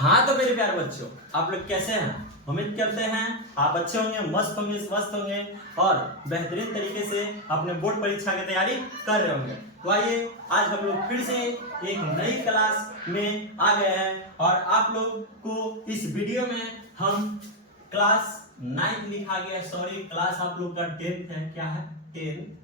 हाँ तो मेरे प्यारे बच्चों, आप लोग कैसे हैं? उम्मीद करते हैं आप अच्छे होंगे, मस्त होंगे, स्वस्थ होंगे और बेहतरीन तरीके से अपने बोर्ड परीक्षा की तैयारी कर रहे होंगे। तो आइए आज हम लोग फिर से एक नई क्लास में आ गए हैं और आप लोग को इस वीडियो में हम क्लास 9 लिखा गया, सॉरी क्लास आप लोग का 10th है। क्या है? 10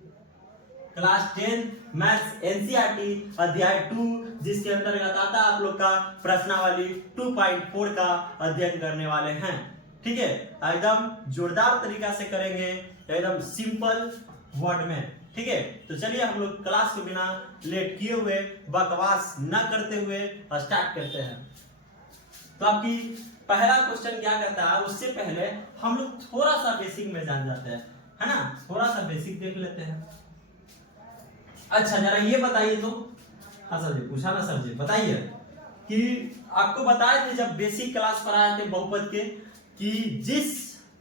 क्लास 10 मैथ्स एनसीईआरटी अध्याय 2, जिसके अंतर्गत आता है आप लोग का प्रश्नावली 2.4 का अध्ययन करने वाले हैं। ठीक है, एकदम जोरदार तरीका से करेंगे, एकदम सिंपल वर्ड में। ठीक है, तो चलिए हम लोग क्लास के बिना लेट किए हुए, बकवास न करते हुए स्टार्ट करते हैं। तो आपकी पहला क्वेश्चन क्या कहता है, उससे पहले हम लोग थोड़ा सा बेसिक में जान जाते हैं, है ना? थोड़ा सा बेसिक देख लेते हैं। अच्छा जरा ये बताइए तो, हाँ सर जी पूछा ना सर जी, बताइए कि आपको बताए थे जब बेसिक क्लास पढ़ाए थे बहुपद के कि जिस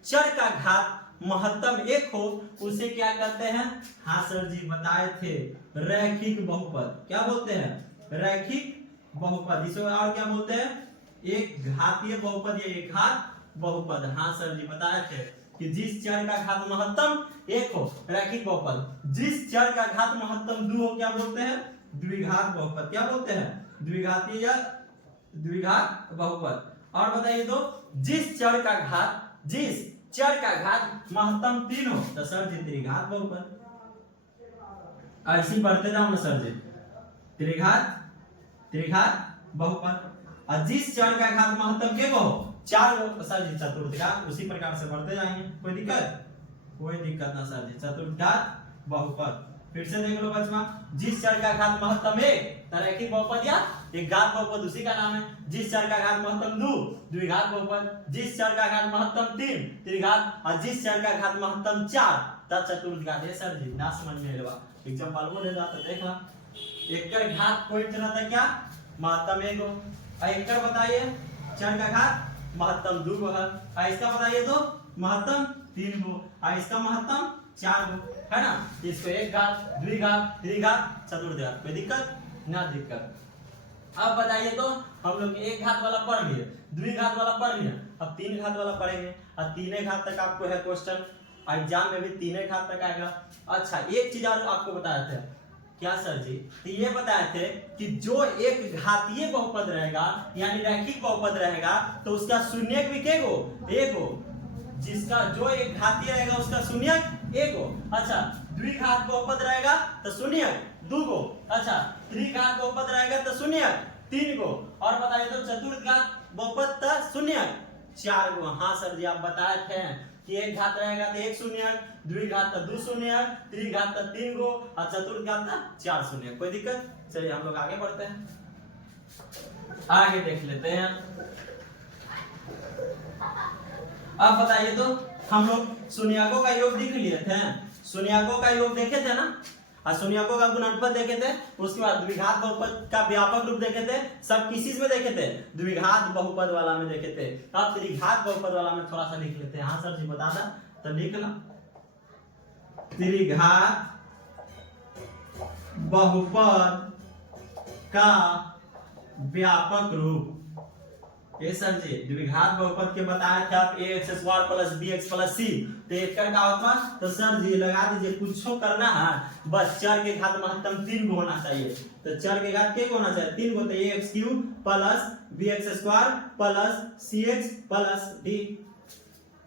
चर का घात महत्तम 1 हो उसे क्या कहते हैं? हाँ सर जी बताए थे, रैखिक बहुपद। क्या बोलते हैं? रैखिक बहुपद। इसे और क्या बोलते हैं? एक घातीय बहुपद या एक घात बहुपद। हाँ सर जी बताए थे कि जिस चर का घात महत्तम 1 हो, रैखिक बहुपद। जिस चर का घात महत्तम 2 हो क्या बोलते हैं? द्विघात बहुपद। क्या बोलते हैं? द्विघातीय या द्विघात बहुपद। और बताइए तो, जिस चर का घात महत्तम 3 हो तो सर जी त्रिघात बहुपद। ऐसी बढ़ते जाओ ना सर जी, त्रिघात बहुपद। और जिस चर का घात महत्तम के हो 4 हो सर जी चतुर्थघात। उसी प्रकार से बढ़ते जाएंगे, कोई दिक्कत ना सर जी, चतुर्थघात बहुपद। फिर से देख लो बच्चा, जिस चर का घात महत्तम 1 तो रैखिक बहुपद या एक घात बहुपद, उसी का नाम है। जिस चर का घात महत्तम 2 द्विघात बहुपद, जिस चर का घात महत्तम 3 त्रिघात, और जिस चर का घात महत्तम 4 तब चतुर्थघात है। सर जी ना समझ में लेवा एग्जांपल बोले जाता, देखा एक का घात कोई रहता क्या? महत्तम 1 हो। और एक का बताइए चर का घात महत्तम 2 हो है। इसका बताइए तो महत्तम 3 हो, और इसका महत्तम 4 हो, है ना? इसको एक घात, द्विघात, त्रिघात, चतुर्थघात। कोई दिक्कत ना? दिक्कत। अब बताइए तो, हम लोग एक घात वाला पढ़ लिए, द्विघात वाला पढ़ लिए, अब 3 घात वाला पढ़ेंगे। और 3 घात तक आपको है क्वेश्चन, एग्जाम में भी 3 घात तक आएगा। अच्छा एक चीज और आपको बताया था, क्या सर जी? तो ये बताए थे कि जो एक घातीय बहुपद रहेगा यानी रैखिक बहुपद रहेगा तो उसका शून्यक भी के गो? 1 हो। जिसका जो एक घातीय रहेगा उसका शून्यक 1 हो। अच्छा द्विघात बहुपद रहेगा तो शून्यक 2 गो। अच्छा त्रिघात बहुपद रहेगा तो शून्यक 3 गो। और बताइए तो चतुर्थघात बहुपद तो शून्यक 4 गो। हाँ सर जी आप बताए थे कि एक घात रहेगा तो 1 शून्यक, द्विघात तो 2 शून्यक, त्रिघात तो 3 गो और चतुर्थघात तो 4 शून्यक। कोई दिक्कत? चलिए हम लोग आगे बढ़ते हैं, आगे देख लेते हैं। अब बताइए तो, हम लोग शून्यकों का योग देख लिए थे, शून्यकों का योग देखे थे ना, और शून्यकों का गुणनफल देखे थे। उसके बाद द्विघात बहुपद का व्यापक रूप देखे थे। सब किसी में देखे थे? द्विघात बहुपद वाला में देखे थे। अब त्रिघात बहुपद वाला में थोड़ा सा लिख लेते हैं। हाँ सर जी बता दा तो लिख लो, त्रिघात बहुपद का व्यापक रूप। ये सर जी द्विघात बहुपद के बताए थे आप ax² + bx + c, तो एक का होता तो सर जी लगा दीजिए, कुछ करना है बस चर के घात महत्तम 3 गो होना चाहिए। तो चर के घात के होना चाहिए 3 गो, तो ax³ + bx² + cx + d।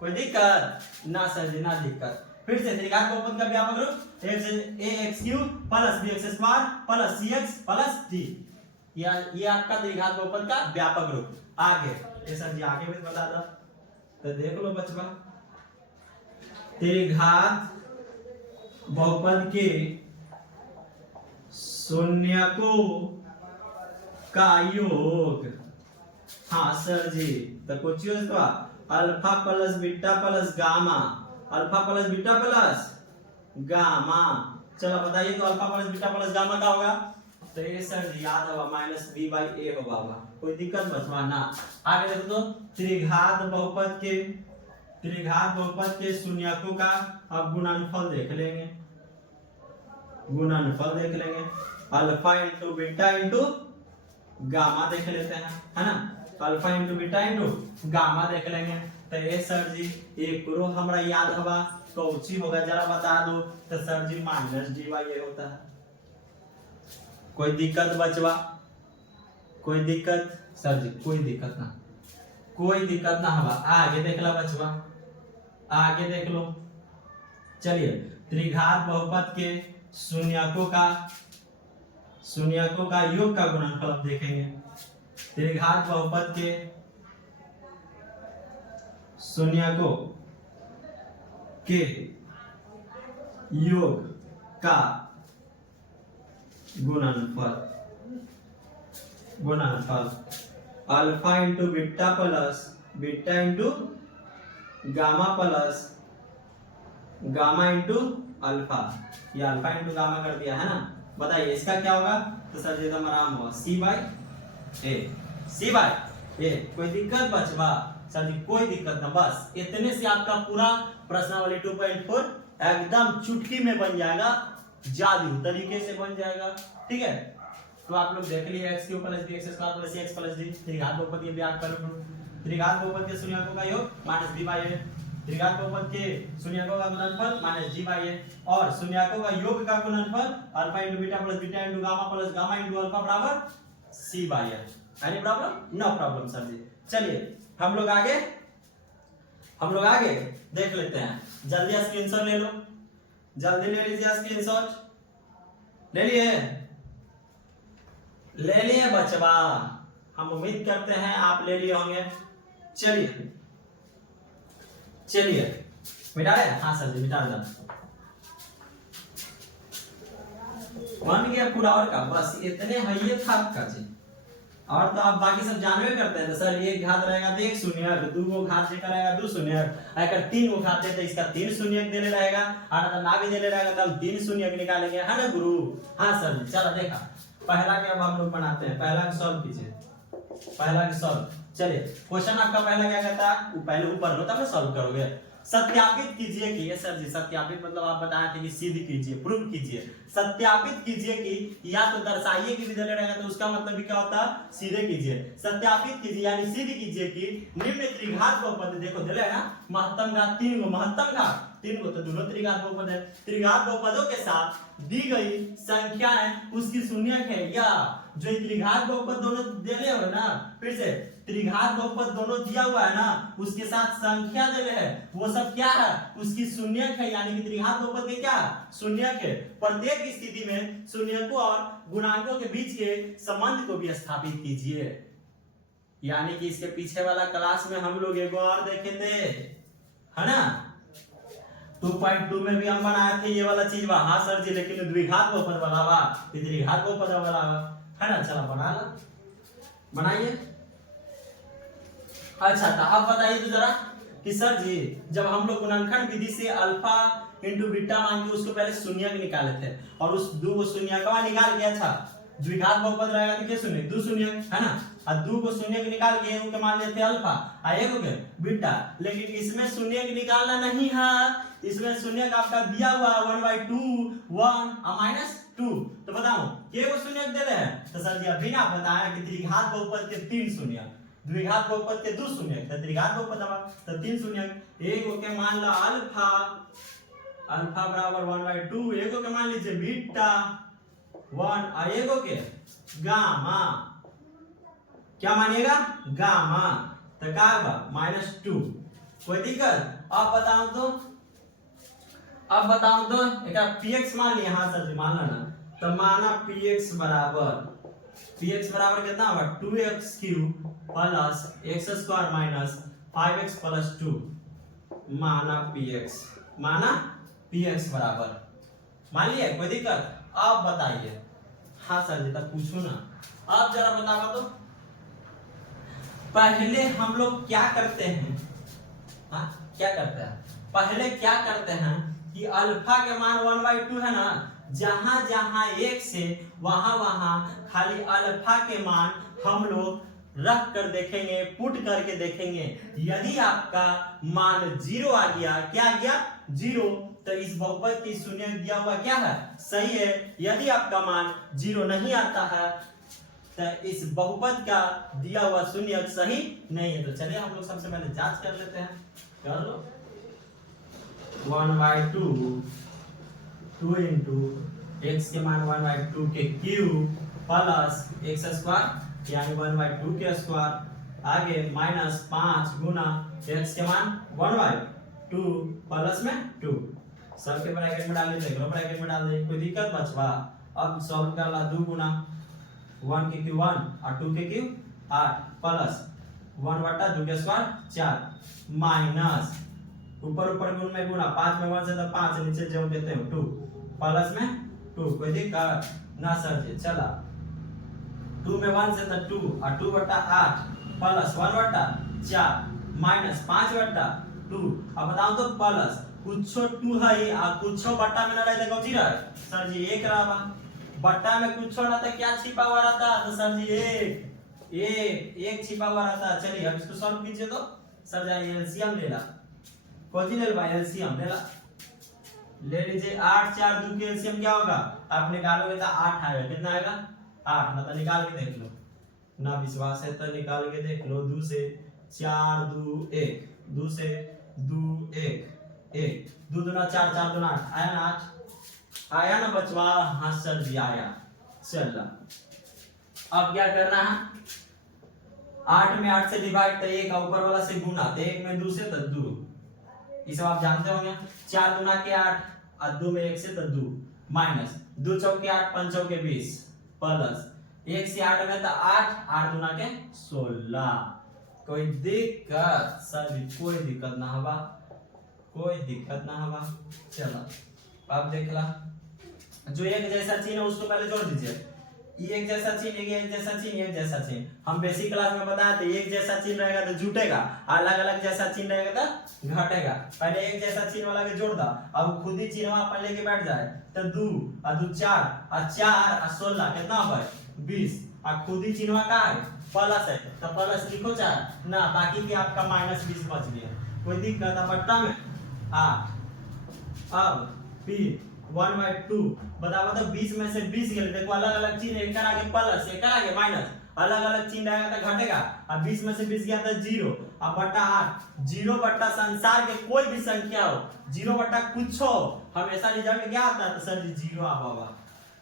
कोई दिक्कत ना सर जी? ना दिक्कत। फिर से त्रिघात बहुपद का व्यापक रूप ax³ + bx² + cx + d। ये आपका त्रिघात बहुपद का व्यापक रूप। आगे ये सर जी आगे भी बता दो, तो देख लो बचवा, त्रिघात बहुपद के शून्यकों का योग। हाँ सर जी तो कुछ alpha plus beta plus gamma, alpha plus beta plus gamma. चलो बताइए तो alpha plus beta plus gamma का होगा? तो ये सर जी याद होगा -b/a होगा। कोई दिक्कत बचवा ना? आगे देखो तो, त्रिघात बहुपद के शून्यकों का अब गुणनफल देख लेंगे। Alpha into beta into gamma देख लेते हैं, है ना? Alpha into beta into gamma देख लेंगे। तो ये सर जी एक रो हमरा याद हवा कौची होगा जरा बता दो। तो सर जी माइनस dy ये होता है। कोई दिक्कत बचवा? कोई दिक्कत? सर जी कोई दिक्कत ना, कोई दिक्कत ना हवा। आगे देख लो बचवा, आगे देख लो। चलिए त्रिघात बहुपद के शून्यकों का योग का गुणनफल अब देखेंगे। त्रिघात बहुपद के शून्यकों के योग का गुणनफल alpha into beta plus beta into gamma plus gamma into alpha. ये अल्फा इंटू गामा कर दिया है ना। बताइए इसका क्या होगा? तो सर एकदम आराम होगा सी बाई ए। कोई दिक्कत बचवा? सर जी कोई दिक्कत ना, बस इतने से आपका पूरा प्रश्नावली 2.4 एकदम चुटकी में बन जाएगा, जादू तरीके से बन जाएगा। ठीक है, तो आप लोग देख लिए x cube plus b x square plus c x plus d। त्रिघात बहुपद के व्याख्या करो। त्रिघात बहुपद के शून्यकों का योग माइनस b बाई a। त्रिघात बहुपद के शून्यकों का गुणनफल माइनस g बाई a और शून्यकों का योग का गुणनफल alpha into beta plus beta into gamma plus gamma into alpha बराबर c by a। Any problem? No problem sir ji. चलिए हम लोग आगे देख लेते हैं। जल्दी स्क्रीनशॉट ले लो, जल्दी ले लीजिए स्क्रीनशॉट। ले लिए बचवा? हम उम्मीद करते हैं आप ले लिए होंगे। चलिए मिटा रहे? हाँ सर जी मिटा देना। बन गया पूरा और का, बस इतने है था आपका जी। और तो आप बाकी सब जानवे करते हैं। तो सर एक घात रहेगा तो एक शून्य, दो गो घात जेकर रहेगा दो शून्य, अगर तीन गो घात है तो इसका तीन शून्य देने रहेगा, और तो ना भी देने रहेगा तो हम तीन शून्य निकालेंगे, है ना गुरु? हाँ सर जी। चलो देखा पहला के अब हम लोग बनाते हैं। पहला का सॉल्व कीजिए, पहला का सॉल्व। चलिए क्वेश्चन आपका पहला क्या कहता है? वो पहले ऊपर लो तब सॉल्व करोगे। सत्यापित कीजिए कि ये सर जी सत्यापित मतलब आप बताए थे कि सिद्ध कीजिए, प्रूव कीजिए। सत्यापित कीजिए कि या तो दर्शाइए कि विधेय रहेगा तो उसका मतलब भी क्या होता है? सीधे कीजिए। सत्यापित कीजिए यानी सिद्ध कीजिए कि निम्न त्रिघात बहुपद, देखो दिले है ना महत्तम घात तीन गो, महत्तम घात तीन गो तो दोनों त्रिघात बहुपद है। त्रिघात बहुपदों के साथ दी गई संख्याएं उसकी शून्यक है, या जो त्रिघात बहुपद दोनों देले हो ना, फिर से त्रिघात बहुपद दोनों दिया हुआ है ना, उसके साथ संख्या देले है, वो सब क्या है? उसकी शून्यक है, यानी कि त्रिघात बहुपद के क्या शून्यक है। प्रत्येक स्थिति में शून्यकों और गुणांकों के बीच के संबंध को भी स्थापित कीजिए। यानी कि इसके पीछे वाला क्लास में हम लोग एक और देखे थे, है ना 2.2 में भी हम बनाए थे ये वाला चीज। हाँ सर जी, लेकिन द्विघात बहुपद वाला बा, त्रिघात बहुपद वाला है ना। चलो बना लो, बनाइए। अच्छा तो अब बताइए तो जरा कि सर जी जब हम लोग गुणनखंड विधि से अल्फा इंटू बीटा मान के उसको पहले शून्यक निकाले थे, और उस दो को शून्यकवा निकाल गया था। द्विघात बहुपद रहेगा तो क्या शून्य? दो शून्यक, है ना। और दो को शून्यक निकाल के उनके मान लेते अल्फा, एक हो गया बीटा। लेकिन इसमें शून्यक निकालना नहीं है, इसमें शून्यक आपका दिया हुआ 1/2 1 और -2। तो बताओ के वो शून्यक दे रहे हैं? तो सर जी अभी ना बताया कि त्रिघात बहुपद के तीन शून्यक, द्विघात बहुपद के दो शून्यक, तो त्रिघात बहुपद तो तीन शून्यक। एक के मान लो अल्फा, अल्फा बराबर 1/2, एक के मान लीजिए बीटा 1 और एक के गामा, क्या मानिएगा? गामा। तो क्या होगा? -2। कोई दिक्कत? अब बताओ तो एक px मान लिया। हाँ सर जी मान लेना। तो माना px बराबर कितना होगा? 2x³ plus x² minus 5x plus 2 माना px बराबर मान लिया। कोई दिक्कत? अब बताइए। हाँ सर जी तब पूछो ना, अब जरा बताओ तो पहले हम लोग क्या करते हैं? हाँ क्या करते हैं? पहले क्या करते हैं कि अल्फा के मान 1/2 है ना, जहां जहां एक से वहां खाली अल्फा के मान हम लोग रख कर देखेंगे, पुट करके देखेंगे। यदि आपका मान 0 आ गया, क्या आ गया? 0, तो इस बहुपद की शून्य दिया हुआ क्या है? सही है। यदि आपका मान 0 नहीं आता है तो इस बहुपद का दिया हुआ शून्य सही नहीं है। तो चलिए हम लोग सबसे पहले जांच कर लेते हैं। कर लो 1/2 2 इंटू x के मान 1/2 के क्यूब प्लस x स्क्वायर यानी 1/2 के स्क्वायर आगे माइनस 5 गुना x के मान 1/2 प्लस में 2 सब के ब्रैकेट में डाल दे, ब्रैकेट में डाल दे, कोई दिक्कत बचवा। अब सॉल्व कर ला 2 गुना 1 के क्यूब 1 और 2 के क्यूब 8 प्लस 1/2 के स्क्वायर 4 माइनस ऊपर ऊपर गुण में गुना 5 में 1 से तो 5 नीचे जो देते हैं 2 प्लस में 2 कोई दिक्कत ना सर जी। चला 2 में 1 से तो 2 और 2/8 प्लस 1/4 माइनस 5/2। अब बताओ तो प्लस कुछ 2 है आ कुछ बट्टा में ना रहे तो कौन रहे सर जी 1 रहा बट्टा में कुछ ना तो क्या छिपा हुआ रहता तो सर जी 1 छिपा हुआ रहता। चलिए अब इसको सॉल्व कीजिए तो सर जाइए एलसीएम ले ला, कौन सी ले ला एलसीएम ले ला, ले लीजिए 8 4 2 के एलसीएम क्या होगा आप निकालोगे तो 8 आएगा। कितना आएगा 8 ना तो निकाल के देख लो, ना विश्वास है तो निकाल के देख लो। 2 से 4 2 1 2 से 2 1 1 2 दूना 4 4 दूना 8 आया ना 8 आया ना बचवा। हाँ सर जी आया। चल अब क्या करना है 8 में 8 से डिवाइड तो 1 ऊपर वाला से गुना तो 1 में 2 से तो 2 इसे आप जानते होंगे। 4 दूना के 8 और 2 में 1 से तो 2 माइनस 2 चौके 8 5 चौके 20 प्लस 1 से 8 में तो 8 8 दूना के 16। कोई दिक्कत सर जी कोई दिक्कत ना होगा, कोई दिक्कत ना होगा। चलो अब देख ला जो एक जैसा चिन्ह है उसको पहले जोड़ दीजिए। ये एक जैसा चिन्ह ये एक जैसा चिन्ह एक जैसा चिन्ह हम बेसिक क्लास में बताए थे। एक जैसा चिन्ह रहेगा तो जुटेगा, अलग अलग जैसा चिन्ह रहेगा तो घटेगा। पहले एक जैसा चिन्ह वाला के जोड़ दा, अब खुद ही चिन्ह अपन लेके बैठ जाए तो 2 और 2 4 और 4 और 16 कितना होगा 20 और खुद ही चिन्ह का है प्लस है तो प्लस लिखो 4 ना बाकी की आपका माइनस 20 बच गया। कोई दिक्कत है बट्टा में 8 अब फिर 1/2 बताओ तो 20 में से 20 गए देखो अलग अलग चिन्ह एक आगे प्लस एक आगे माइनस अलग अलग चिन्ह रहेगा तो घटेगा। अब 20 में से 20 गया तो 0 अब बट्टा 8 0 बट्टा संसार के कोई भी संख्या हो 0 बट्टा कुछ हो हमेशा रिजल्ट क्या आता है तो सर जी 0 आप होगा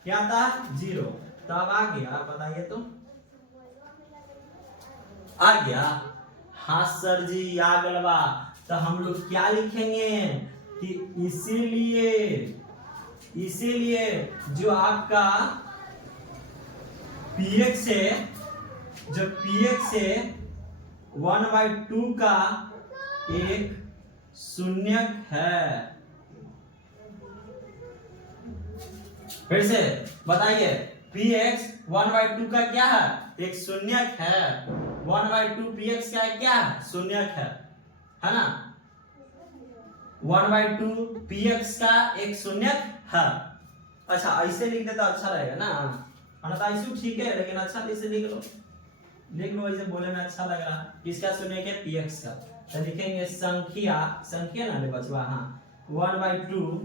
क्या आता है 0। तो अब आ गया आप बताइए तो आ गया। हाँ सर जी आ गलवा तो हम लोग क्या लिखेंगे कि इसीलिए जो आपका px है जो px है 1/2 का एक शून्यक है। फिर से बताइए px 1/2 का क्या है एक शून्यक है। 1/2 px का क्या है शून्यक है ना। 1/2 px का एक शून्यक है। अच्छा ऐसे लिख दे तो अच्छा रहेगा ना, तो ऐसे ठीक है लेकिन अच्छा ऐसे लिख लो ऐसे बोले में अच्छा लग रहा। किसका शून्यक है px का तो लिखेंगे संख्या ना ले बचवा। हाँ 1/2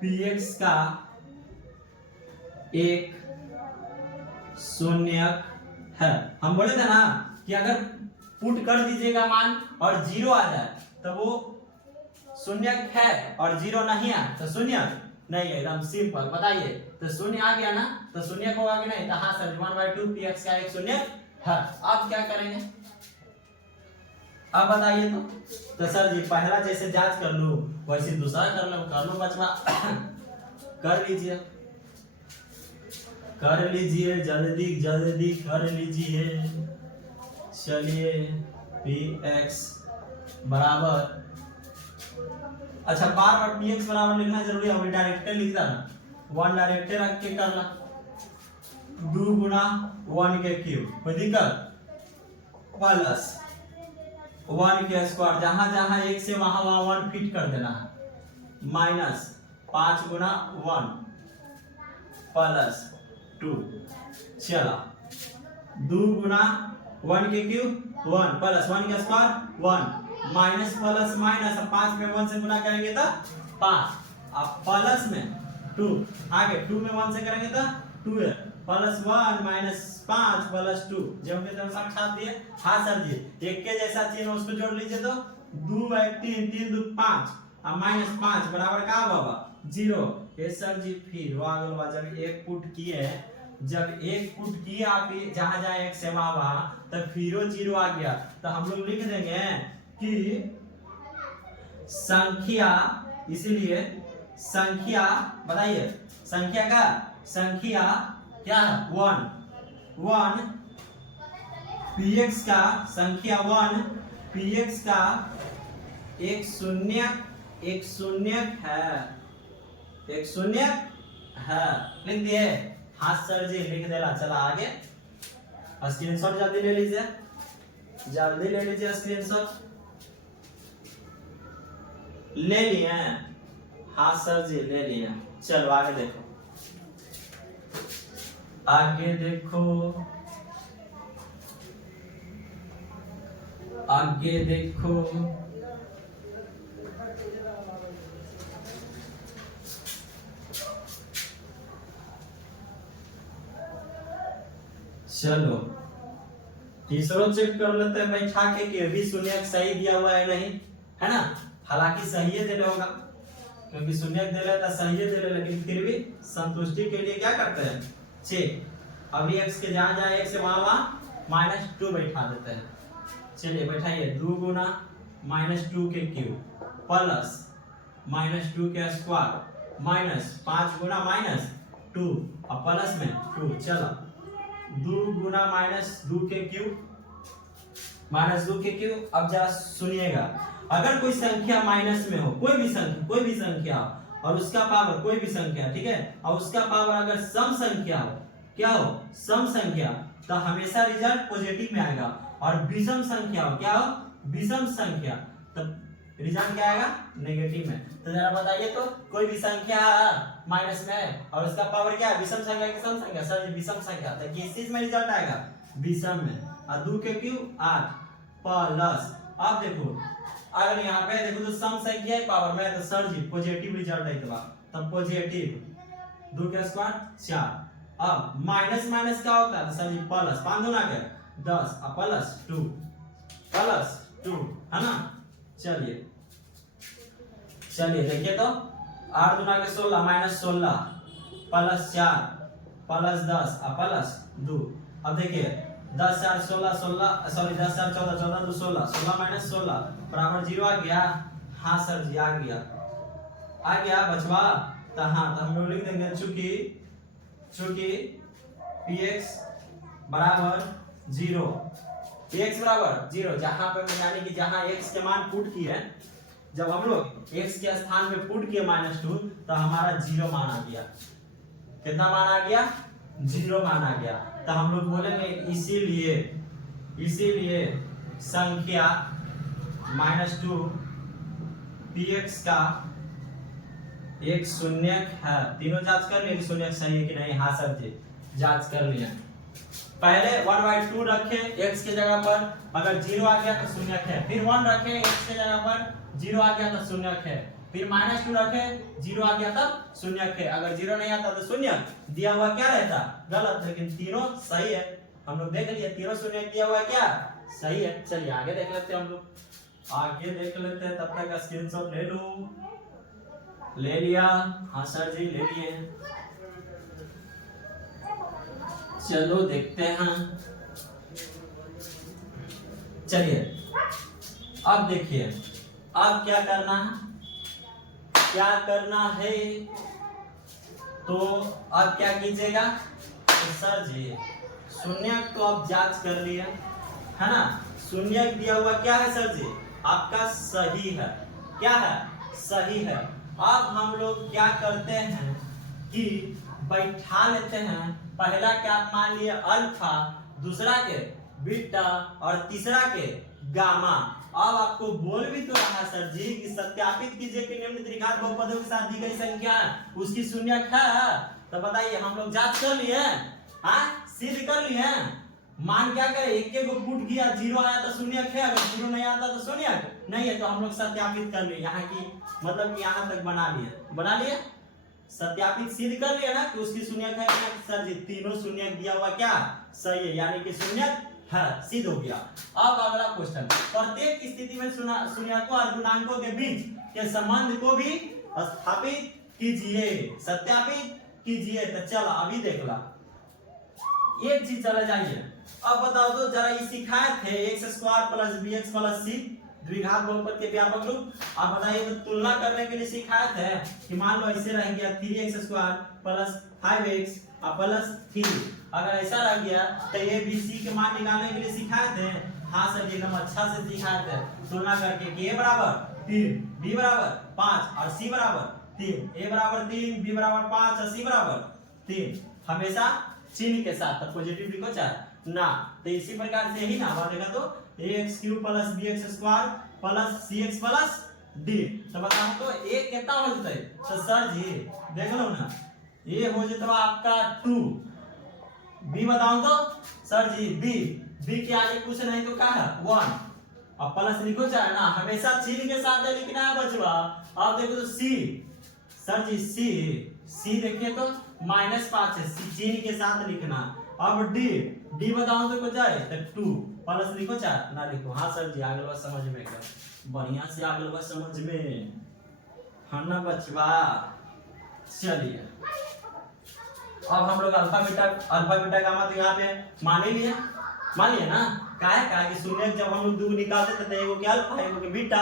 px का एक शून्यक है। हम बोले थे ना कि अगर पुट कर दीजिएगा मान और 0 आ जाए तो वो शून्यक है और 0 नहीं है तो शून्यक नहीं है। एकदम सिंपल बताइए तो शून्य आ गया ना तो शून्यक होगा कि नहीं तो हाँ सर 1/2 px का एक शून्यक है। अब क्या करेंगे अब बताइए तो सर जी पहला जैसे जांच कर लूं वैसे दूसरा कर लो बचवा कर लीजिए जल्दी कर लीजिए। चलिए px बराबर अच्छा बार px बराबर लिखना जरूरी है डायरेक्ट लिखता ना 1 डायरेक्ट रख के करना 2 गुना 1 के क्यूब कोई दिक्कत प्लस 1 के स्क्वायर जहां जहां 1 से वहां 1 फिट कर देना है माइनस 5 गुना 1 प्लस 2 चला 2 गुना 1 के क्यूब 1 प्लस 1 के स्क्वायर 1 माइनस प्लस माइनस 5 में 1 से गुना करेंगे तो 5 अब प्लस में 2 आगे 2 में 1 से करेंगे तो 2 है +1 -5 +2 जो हमने तो साक्षात दिए। हाँ सर जी, एक के जैसा चिन्ह उसको जोड़ लीजिए तो 2 × 3 3 2 5 और -5 बराबर का बाबा 0। ये सर जी फिर वो आगल बा जब एक पुट किए, जब एक पुट किए आप जहां जहां एक से वहां तब फिर 0 आ गया, तो हम लोग लिख देंगे कि संख्या, इसलिए संख्या बताइए संख्या का संख्या क्या है 1 px का संख्या 1 px का एक शून्य है, लिख दिए। हाँ सर जी लिख देना। चला आगे स्क्रीनशॉट जल्दी ले लीजिए, जल्दी ले लीजिए स्क्रीनशॉट। ले लिए? हाँ सर जी ले लिए। चलो आगे देखो, आगे देखो, आगे देखो। चलो तीसरा चेक कर लेते हैं बैठा के कि अभी शून्य सही दिया हुआ है नहीं, है ना। हालांकि सही दे होगा क्योंकि शून्य दे रहा था, सही दे रहे, लेकिन फिर भी संतुष्टि के लिए क्या करते हैं चेक। अभी x के जहां जहां x से वहां -2 बैठा देते हैं। चलिए बैठाइए 2 गुना -2 के क्यूब प्लस -2 के स्क्वायर माइनस 5 गुना -2 और प्लस में 2। चलो 2 गुना -2 के क्यूब -2 के क्यूब। अब जरा सुनिएगा, अगर कोई संख्या माइनस में हो, कोई भी संख्या हो और उसका पावर कोई भी संख्या, ठीक है, और उसका पावर अगर सम संख्या हो, क्या हो सम संख्या, तो हमेशा रिजल्ट पॉजिटिव में आएगा। और विषम संख्या हो, क्या हो विषम संख्या, तब रिजल्ट क्या आएगा नेगेटिव में। तो जरा बताइए तो कोई भी संख्या माइनस में है और उसका पावर क्या है विषम संख्या की सम संख्या, सर विषम संख्या, तो किस चीज में रिजल्ट आएगा विषम में। और 2 के क्यूब 8 प्लस, अब देखो अगर यहाँ पे देखो तो सम संख्या है पावर में, तो सर जी पॉजिटिव रिजल्ट है तो तब पॉजिटिव 2 के स्क्वायर 4। अब माइनस माइनस क्या होता है सर जी प्लस, 5 दूना के 10 और प्लस 2 है ना। चलिए देखिए तो 8 दूना के 16 -16 प्लस 4 प्लस 10 और प्लस 2। अब देखिए 10 4 16 16 सॉरी 10 4 14 14 2 16 16 -16 बराबर 0 आ गया। हाँ सर जी आ गया बचवा। तो हाँ तो हम लोग लिख देंगे चूंकि px बराबर 0, px बराबर 0 जहां पे यानी कि जहां x के मान पुट किए, जब हम लोग x के स्थान में पुट किए -2 तो हमारा 0 मान आ गया। कितना मान आ गया 0 मान आ गया। तो हम लोग बोलेंगे इसीलिए संख्या -2 px का एक शून्य है। तीनों जांच कर लिए शून्य सही है कि नहीं। हाँ सर जी जांच कर लिया। पहले 1/2 रखे x के जगह पर, अगर 0 आ गया तो शून्य है। फिर 1 रखे x के जगह पर, 0 आ गया तो शून्य है। फिर -2 रखे 0 आ गया तब शून्य है। अगर 0 नहीं आता तो शून्य दिया हुआ क्या रहता गलत, लेकिन तीनों सही है। हम लोग देख लिए तीनों शून्य दिया हुआ क्या सही है। चलिए आगे देख लेते हैं, हम लोग आगे देख लेते हैं। तब तक स्क्रीनशॉट ले लो। ले लिया? हाँ सर जी ले लिए। चलो देखते हैं। चलिए अब देखिए अब क्या करना है तो अब क्या कीजिएगा तो सर जी शून्य तो अब जांच कर लिया है ना। शून्य दिया हुआ क्या है सर जी आपका सही है। क्या है सही है। अब हम लोग क्या करते हैं कि बैठा लेते हैं। पहला क्या मान लिए अल्फा, दूसरा के बीटा और तीसरा के गामा। अब आपको बोल भी तो रहा सर जी कि सत्यापित कीजिए कि निम्न त्रिघात बहुपदों के साथ दी गई संख्या उसकी शून्य है। तो बताइए हम लोग जांच कर लिए हाँ सिद्ध कर लिए। मान क्या करें एक के को पुट किया 0 आया तो शून्य है, अगर 0 नहीं आता तो शून्य नहीं है। तो हम लोग सत्यापित कर लिए यहाँ की मतलब कि यहाँ तक बना लिए सत्यापित सिद्ध कर लिया ना कि उसकी शून्यक है क्या? सर जी तीनों शून्यक दिया हुआ क्या सही है, यानी कि शून्यक है, सिद्ध हो गया। अब अगला क्वेश्चन, प्रत्येक स्थिति में शून्यकों और गुणांकों के बीच के संबंध को भी स्थापित कीजिए, सत्यापित कीजिए। तो चलो अभी देख ला, एक चीज चला जाइए। अब बताओ तो जरा ये सिखाए थे x² + bx + c द्विघात बहुपद के व्यापक रूप। आप बताइए तो तुलना करने के लिए सिखाए थे कि मान लो ऐसे रह गया 3x² + 5x + 3, अगर ऐसा रह गया तो a b c के मान निकालने के लिए सिखाए थे। हाँ सर एकदम अच्छा से सिखाए थे, तुलना करके कि a = 3, b = 5 और c = 3, a = 3, b = 5 और c = 3, हमेशा चिन्ह के साथ। तो पॉजिटिव लिखो चाहे ना, तो इसी प्रकार से ही ना बात देखा तो ax³ + bx² + cx + d। तो बताओ तो a कितना हो जतै? तो सर जी देख लो ना, a हो जतवा आपका 2, b बताओ तो सर जी b के आगे कुछ नहीं तो क्या है 1, अब प्लस लिखो चाहे ना, हमेशा चिन्ह के साथ लिखना है बचवा। अब देखो तो c, सर जी c देखिए तो -5 है, चिन्ह के साथ लिखना। अब d बताओ तो कुछ आए तो 2, प्लस लिखो चाहे ना लिखो। हाँ सर जी आगे बात समझ में एकदम बढ़िया से आगे बात समझ में है ना बचवा। चलिए अब हम लोग अल्फा बीटा गामा तो यहाँ पे मान लिया ना। काहे कि शून्य जब हम लोग 2 निकालते थे तो एगो के अल्फा एगो के बीटा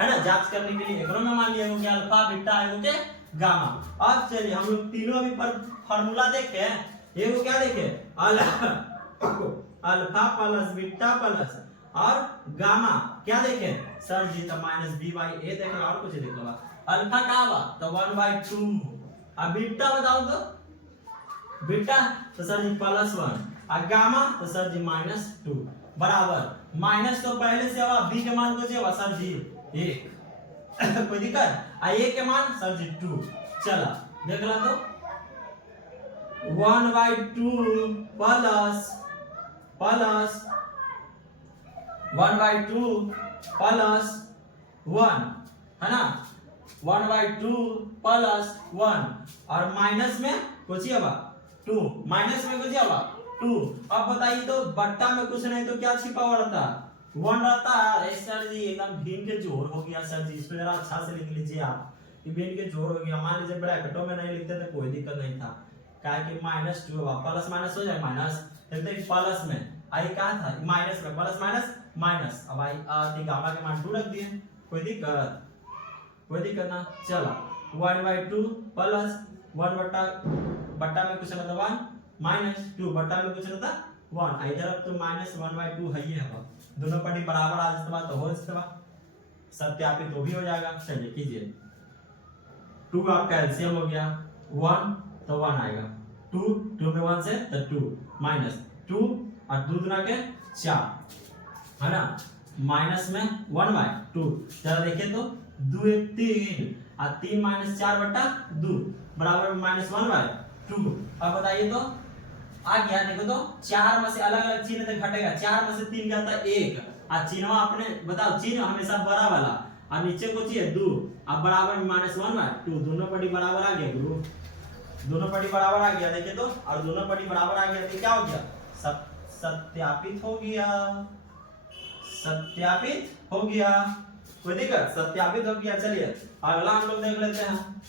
है ना, जांच करने के लिए एकरो में मान लिया एगो के अल्फा बीटा एगो के गामा। अब चलिए हम लोग तीनों अभी फार्मूला देखे, एगो क्या देखे अल्फा + बीटा + और गामा क्या देखे सर जी तो -b/a देख लो, और कुछ देख लो। अल्फा का बा तो 1/2, अब बीटा बताओ तो बीटा तो सर जी +1 और गामा तो सर जी -2 बराबर माइनस। तो पहले से अब b के मान को जेवा सर जी 1 कोई दिक्कत, आ a के मान सर जी 2। चला देख ला तो 1/2 प्लस 1/2 प्लस 1 है ना, 1/2 प्लस 1 और माइनस में कुछ अब 2, माइनस में कुछ अब 2। अब बताइए तो बट्टा में कुछ नहीं तो क्या छिपा हुआ रहता 1 रहता है। सर जी एकदम भिन्न के जोड़ हो गया सर जी, इसको जरा अच्छा से लिख लीजिए आप कि भिन्न के जोड़ हो गया। मान लीजिए ब्रैकेटों में नहीं लिखते तो कोई दिक्कत नहीं था, काहे कि -2 प्लस माइनस हो जाए माइनस, फिर प्लस में आई क्या था माइनस में प्लस माइनस। अब आई गामा के मान 2 रख दिए, कोई दिक्कत ना। चला 1/2 प्लस 1 बट्टा में कुछ रहता 1 -2 बट्टा में कुछ रहता 1, इधर अब तो -1/2 है ही है, दोनों पट्टी बराबर आ जाता तो हो जाता सत्यापित तो भी हो जाएगा। चलिए कीजिए, 2 आपका एलसीएम हो गया 1 तो 1 आएगा, 2 में 1 से तो 2 -2 और 2 गुना के 4 है ना, माइनस में 1/2। जरा देखिए तो 2 1 3 और 3 - 4/2 बराबर -1/2। अब बताइए तो आ गया, देखो तो 4 में से अलग अलग चिन्ह तो घटेगा, 4 में से 3 जाता है 1 और चिन्ह अपने बताओ चिन्ह हमेशा बड़ा वाला और नीचे को चाहिए 2 अब बराबर -1/2, दोनों पट्टी बराबर आ गया गुरु, दोनों पट्टी बराबर आ गया। देखिए तो और दोनों पट्टी बराबर आ गया तो क्या हो गया सत्यापित हो गया, सत्यापित हो गया, कोई दिक्कत सत्यापित हो गया। चलिए अगला हम लोग देख लेते हैं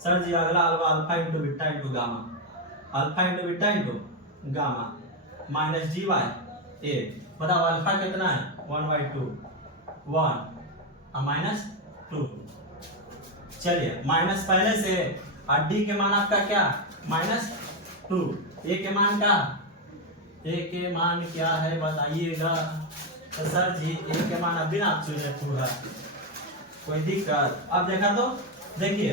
सर जी, अगला alpha × beta × gamma, alpha × beta × gamma -g/a। बताओ अल्फा कितना है 1/2 1 और -2। चलिए माइनस पहले से और d के मान आपका क्या -2, a के मान का a के मान क्या है बताइएगा। तो सर जी a के मान अभी ना आप चुने पूरा, कोई दिक्कत। अब देखा तो देखिए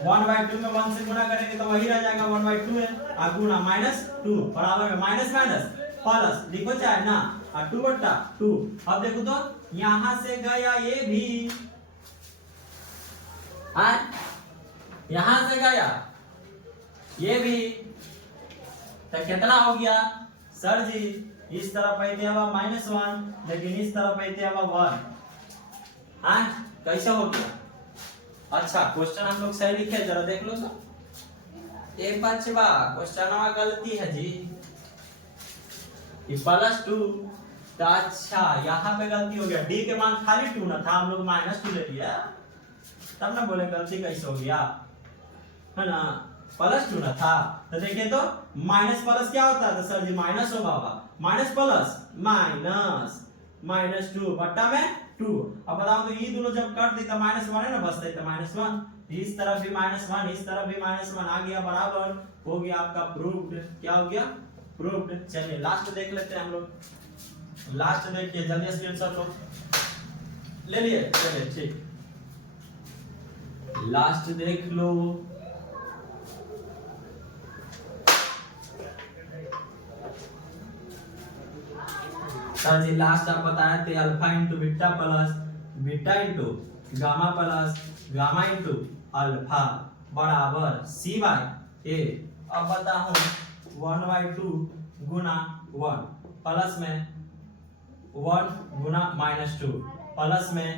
1/2 में 1 से गुणा करेंगे तो वही रह जाएगा 1/2 है, और गुणा -2 बराबर में माइनस प्लस लिखो चाहे ना और 2/2। अब देखो तो यहां से गया ये भी, यहां से गया ये भी, तो कितना हो गया सर जी, इस तरफ आते हुआ -1 लेकिन इस तरफ आते हुआ 1, कैसे हो गया अच्छा क्वेश्चन हम लोग सही लिखे, जरा देख लो तो। एक बचवा क्वेश्चन गलती है जी, +2। तो अच्छा यहाँ पे गलती हो गया, डी के मान खाली 2 ना था, हम लोग -2 ले लिया, तब ना बोले गलती कैसे हो गया, है ना। +2 ना था, तो देखिए तो माइनस प्लस क्या होता है, तो सर जी माइनस होगा, माइनस प्लस माइनस -2 बट्टा में 2। अब बताओ तो ये दोनों जब कट दी तो -1 है ना बचता है, तो -1, इस तरफ भी -1, इस तरफ भी -1 आ गया, बराबर हो गया आपका प्रूव्ड। क्या हो गया, प्रूव्ड। चलिए लास्ट देख लेते हैं हम लोग, लास्ट देखिए जल्दी स्क्रीनशॉट लो, ले लिए, चलिए ठीक, लास्ट देख लो। सर जी लास्ट आप बताए थे alpha into beta plus beta into gamma plus gamma into alpha बराबर सी बाई ए। अब बताओ 1/2 गुना 1 प्लस में 1 गुना -2 प्लस में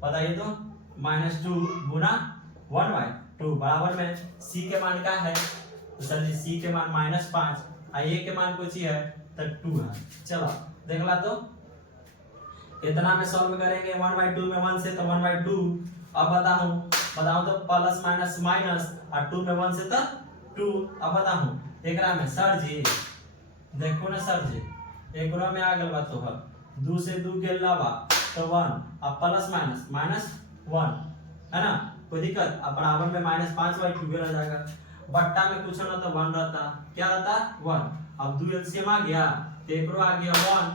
बताइए तो -2 गुना 1/2 बराबर में सी के मान क्या है, तो सर जी सी के मान -5, ए के मान कुछ ही है तो 2 है। चलो देखला तो इतना में सॉल्व करेंगे, 1/2 में 1 से तो 1/2। अब बताऊं तो प्लस माइनस माइनस और 2 में 1 से तो 2। अब बताऊं एकरा में सर जी देखो ना सर जी, एकरा में आ गल बा तो 2 से 2 के अलावा तो 1, अब प्लस माइनस -1 है ना, कोई दिक्कत। अब बराबर में -5/2 रह जाएगा, बट्टा में कुछ ना तो 1 रहता, क्या रहता 1। अब 2 एलसीएम आ गया तो एकरो आ गया 1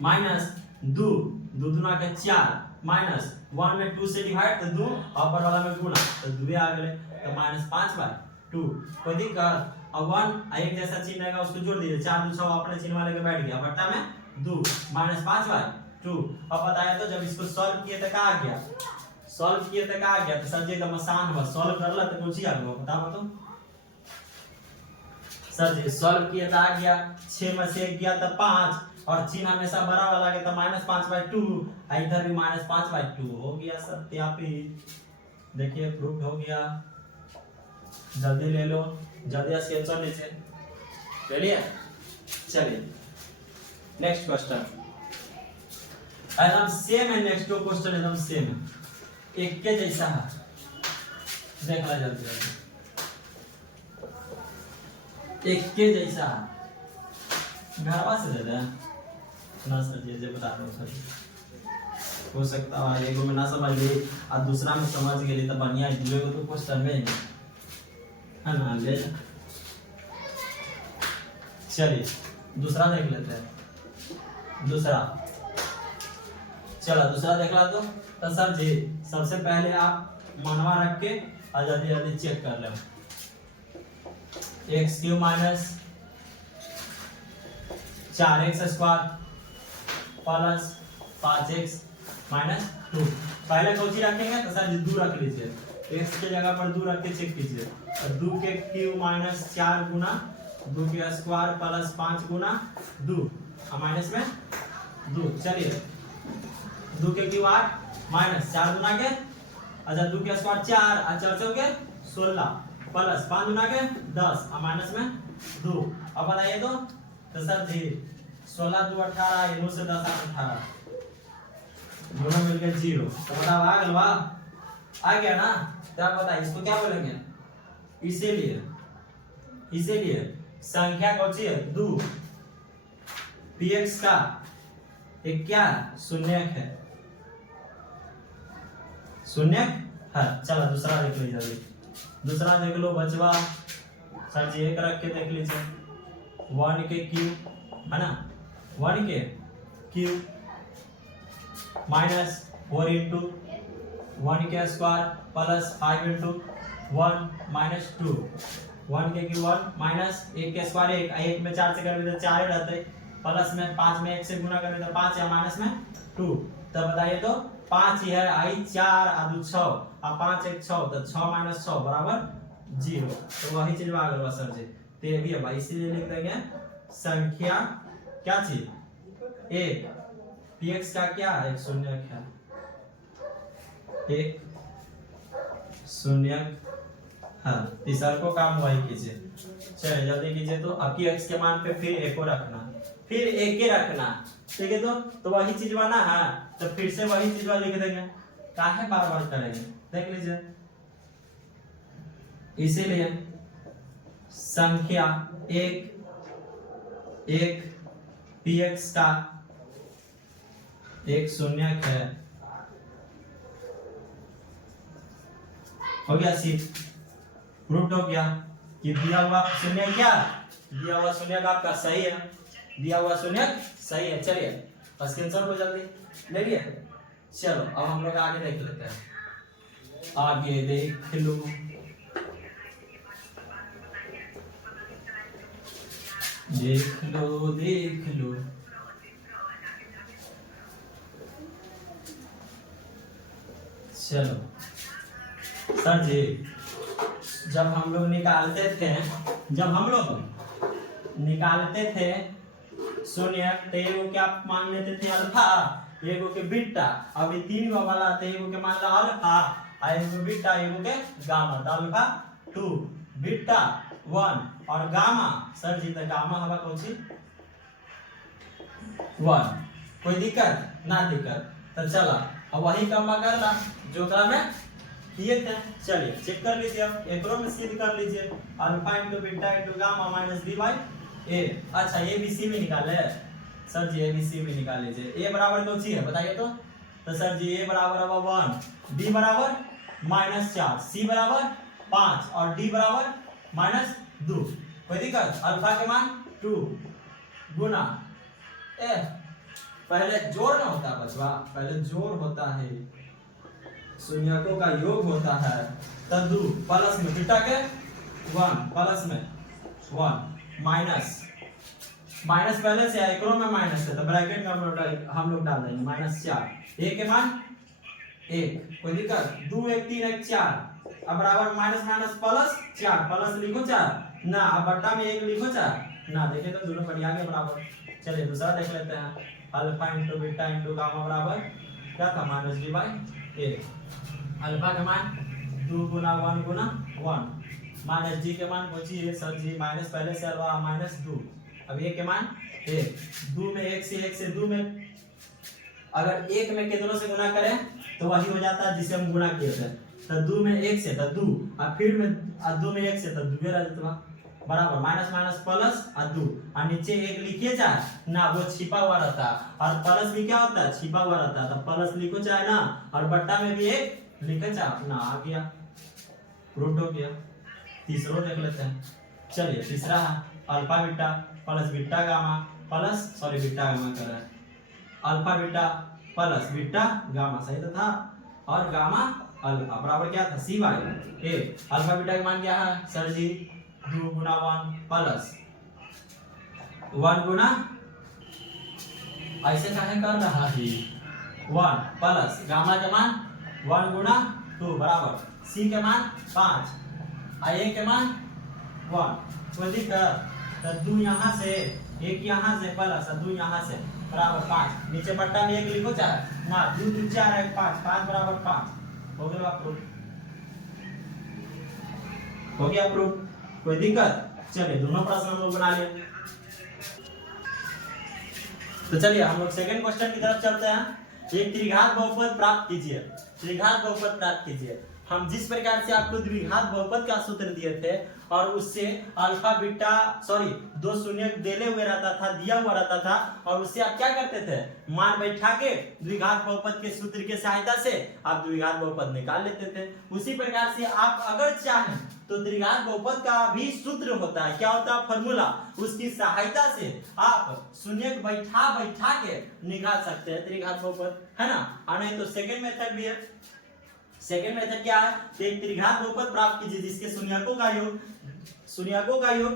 -2 दूना के 4 -1 में 2 से डिवाइड तो 2, ऊपर वाला में गुना तो 2 आ गए, तो -5/2। कोई दिक्कत। अब 1 एक जैसा चिन्ह आएगा उसको जोड़ दीजिए, 4 2 6 अपने चिन्ह वाले के बैठ गया, बट्टा में 2 -5/2। अब बताया तो जब इसको सॉल्व किए तो क्या आ गया, सॉल्व किए तो क्या आ गया, तो सर जी एकदम आसान हुआ, सॉल्व करला तो कुछ ही आ गया, बताओ तो सर जी सॉल्व किया तो आ गया 6 में से 1 गया तो 5, और चिन्ह हमेशा बड़ा वाला के तो -5/2, इधर भी -5/2 हो गया सत्यापित। देखिए प्रूफ हो गया, जल्दी ले लो, जल्दी स्क्रीनशॉट लीजिए, ले लिया। चलिए नेक्स्ट क्वेश्चन एकदम सेम है, नेक्स्ट क्वेश्चन एकदम सेम है, एक के जैसा है, देख ला जल्दी जल्दी, एक के जैसा घरवा से दे दें ना सर जी, बता दो सर, हो सकता है एगो में ना समझ ली और दूसरा में समझ गई तो बढ़िया, दूसरे को तो क्वेश्चन में है ना ले। चलिए दूसरा देख लेते हैं, दूसरा चलो दूसरा देख ला तो सर जी सबसे पहले आप मनवा रख के और जल्दी जल्दी चेक कर ले, x³ minus 4x² plus 5x minus 2। पहले कौन सी रखेंगे तो सर 2 रख लीजिए, x के जगह पर 2 रख के चेक कीजिए, और 2 के क्यूब माइनस 4 गुना 2 के स्क्वायर प्लस 5 गुना 2 माइनस में 2। चलिए 2 के क्यूब 8 माइनस 4 गुना के, अच्छा 2 के स्क्वायर 4 और 4 के 16 प्लस 5 गुना के 10 माइनस में 2। अब बताइए तो सर जी 16 2 18, इनो से 10 18, दोनों मिलकर 0, तो बताओ आ गया, आ गया ना। तो आप बताइए इसको क्या बोलेंगे, इसीलिए संख्या कौन सी है 2, px का एक क्या शून्यक है, शून्यक है। चलो दूसरा देख लीजिए जल्दी, दूसरा देख लो बचवा, सर जी एक रख के देख लीजिए, 1 के क्यूब है ना, 1 के क्यूब माइनस 4 इंटू 1 के स्क्वायर प्लस 5 इंटू 1 माइनस 2, 1 के क्यूब 1 माइनस 1 के स्क्वायर 1 में 4 से करेंगे तो 4 रहते, प्लस में 5 में 1 से गुना करेंगे तो 5 या माइनस में 2। तब बताइए तो 5 ही है, आई 4 और 2 6 और 5 1 6, तो 6 माइनस 6 बराबर 0। तो वही चीज आ गया सर जी, तो ये भी है भाई, इसीलिए लिख देंगे संख्या क्या चीज 1, px का क्या एक शून्यक है, एक शून्य हाँ तीसरा को काम वही कीजिए। चलिए जल्दी कीजिए। तो आपकी x के मान पे फिर एक को रखना, फिर एक के रखना, ठीक है। तो वही चीज वाला है तो फिर से वही चीज वाला लिख देंगे, काहे बार बार करेंगे, देख लीजिए। इसीलिए संख्या एक px का एक शून्यक है। हो गया सी प्रूफ हो गया कि दिया हुआ शून्य क्या, दिया हुआ शून्य आपका सही है, दिया हुआ शून्य सही है। चलिए स्क्रीनशॉट को जल्दी ले लिए। चलो अब हम लोग आगे देख लेते हैं, आगे देख लो। देख लो देख लो। चलो सर जी जब हम लोग निकालते थे शून्य तो एगो क्या मान लेते थे अल्फा, एगो के बीटा। अभी तीन गो वाला थे, एगो के मान लो अल्फा, एगो बीटा, एगो के गामा। तो अल्फा 2 बीटा 1 और गामा सर जी तो गामा हवा कौन सी 1। कोई दिक्कत ना दिक्कत। तो चला अब वही काम करना जो काम है किए थे। चलिए चेक कर लीजिए, एकरो में सिद्ध कर लीजिए। Alpha into beta into gamma minus b by a। अच्छा ए बी सी भी निकाले sir ji, A B C भी निकाल लीजिए। a बराबर कौन सी है बताइए तो सर जी a बराबर अब 1, b बराबर -4, c बराबर 5 और d बराबर -2। कोई दिक्कत। अल्फा के मान 2 गुना पहले जोड़ ना होता बचवा, पहले जोड़ होता है, शून्यकों का योग होता है। तब 2 प्लस में बीटा के 1 प्लस में 1 माइनस पहले से एकरो में माइनस है तो ब्रैकेट में हम लोग डाल देंगे -4। a के मान 1। कोई दिक्कत। 2 1 3 1 4 अब बराबर माइनस प्लस 4 प्लस लिखो 4 ना, अब बट्टा में 1 लिखो 4 ना। देखे तो दोनों बढ़िया के बराबर। चलिए दूसरा देख लेते हैं। Alpha into beta into gamma बराबर क्या था -b बाई a। अल्फा का मान 2 गुना 1 गुना 1 माइनस g के मान पूछिए सर जी, माइनस पहले से अल्फा -2। अब a के मान 1, 2 में 1 से 2 में अगर 1 में कितनों से गुना करें तो वही हो जाता है जिसे हम गुना किए थे। तो 2 में 1 से तो 2 और फिर में 2 में 1 से तो 2 रह जाता बराबर माइनस प्लस और 2 और नीचे 1 लिखिए चाहे ना, वो छिपा हुआ रहता और प्लस भी क्या होता है छिपा हुआ रहता है। तो प्लस लिखो चाहे ना और बट्टा में भी 1 लिखे चाहे ना। आ गया प्रूफ हो गया। तीसरा देख लेते हैं। चलिए तीसरा है alpha beta plus beta gamma plus beta gamma कर रहा है। Alpha beta plus beta gamma सही तो था और गामा अल्फा बराबर क्या था c by a। Alpha beta का मान क्या है सर जी 2 गुना 1 प्लस 1 गुना ऐसे काहे कर रहा है 1 प्लस गामा के मान 1 गुना 2 बराबर c के मान 5 और a के मान 1। कोई दिक्कत। तो 2 यहाँ से 1 यहाँ से प्लस 2 यहाँ से बराबर 5। नीचे बट्टा में 1 लिखो 4 ना, 2 2 4 1 5 5 बराबर 5। हो गया प्रूफ, हो गया प्रूफ। कोई दिक्कत। चलिए दोनों प्रश्न हम लोग बना लिए। तो चलिए हम लोग सेकंड क्वेश्चन की तरफ चलते हैं। एक त्रिघात बहुपद प्राप्त कीजिए। त्रिघात बहुपद प्राप्त कीजिए। हम जिस प्रकार से आपको द्विघात बहुपद का सूत्र दिए थे और उससे अल्फा बीटा दो शून्य देले हुए रहता था, दिया हुआ रहता था और उससे आप क्या करते थे मान बैठा के द्विघात बहुपद के सूत्र की सहायता से आप द्विघात बहुपद निकाल लेते थे। उसी प्रकार से आप अगर चाहें तो त्रिघात बहुपद का भी सूत्र होता है, क्या होता है फॉर्मूला, उसकी सहायता से आप शून्य बैठा के निकाल सकते हैं त्रिघात बहुपद, है ना। और नहीं तो सेकंड मेथड भी है। सेकंड मेथड क्या है, एक त्रिघात बहुपद प्राप्त कीजिए जिसके शून्यकों का योग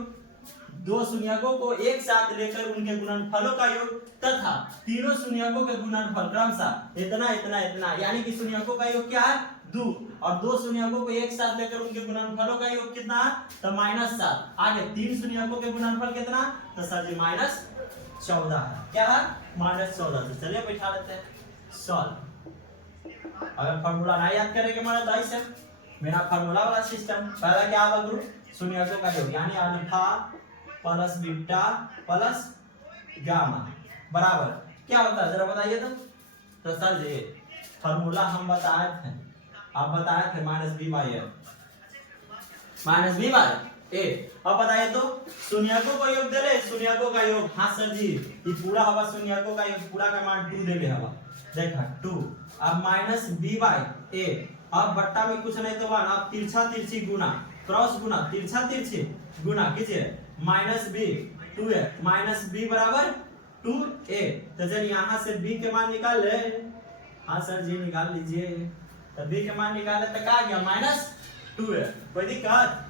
दो शून्यकों को एक साथ लेकर उनके गुणनफलों का योग तथा तीनों शून्यकों के गुणनफल क्रमशः इतना इतना इतना, यानी कि शून्यकों का योग क्या है 2 और दो शून्यकों को एक साथ लेकर उनके गुणनफलों का योग कितना है तो -7। आगे तीन शून्यकों के गुणनफल कितना तो सर जी -14 है। क्या है -14 से। चलिए बैठा लेते हैं सॉल्व। अगर फॉर्मूला ना याद करेंगे हमारा तो ऐसे मेरा फार्मूला वाला सिस्टम पहला क्या होगा गुरु, शून्यकों का योग यानी alpha plus beta plus gamma बराबर क्या होता है जरा बताइए तो सर जी फार्मूला हम बताए थे, आप बताए थे माइनस बी बाई ए। अब बताइए तो शून्यकों का योग दे रहे, शून्यकों का योग, हाँ सर जी ये पूरा होगा शून्यकों का योग, पूरा का मान 2 दे हवा देखा 2। अब माइनस बी बाई ए, अब बट्टा में कुछ नहीं तो 1, अब तिरछा तिरछी गुना क्रॉस गुना तिरछा तिरछी गुना कीजिए minus B 2a minus B बराबर 2a। तो जब यहाँ से b के मान निकाल ले, हाँ सर जी निकाल लीजिए, तो b के मान निकाले तो क्या आ गया माइनस 2a। कोई दिक्कत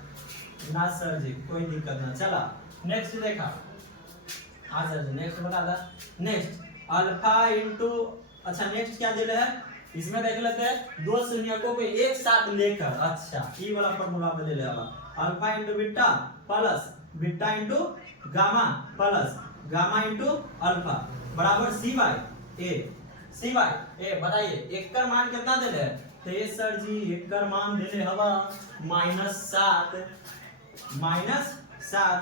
ना सर जी, कोई दिक्कत ना। चला नेक्स्ट देखा, हाँ सर जी नेक्स्ट बता दा। नेक्स्ट अल्फा इंटू, अच्छा नेक्स्ट क्या दे रहे हैं इसमें देख लेते हैं, दो शून्यकों को एक साथ लेकर, अच्छा ई वाला फॉर्मूला पे ले लेगा alpha into beta plus beta into gamma plus gamma into alpha बराबर सी बाई ए। बताइए एक का मान कितना दे रहे, तो ये सर जी एक का मान दे रहे हवा -7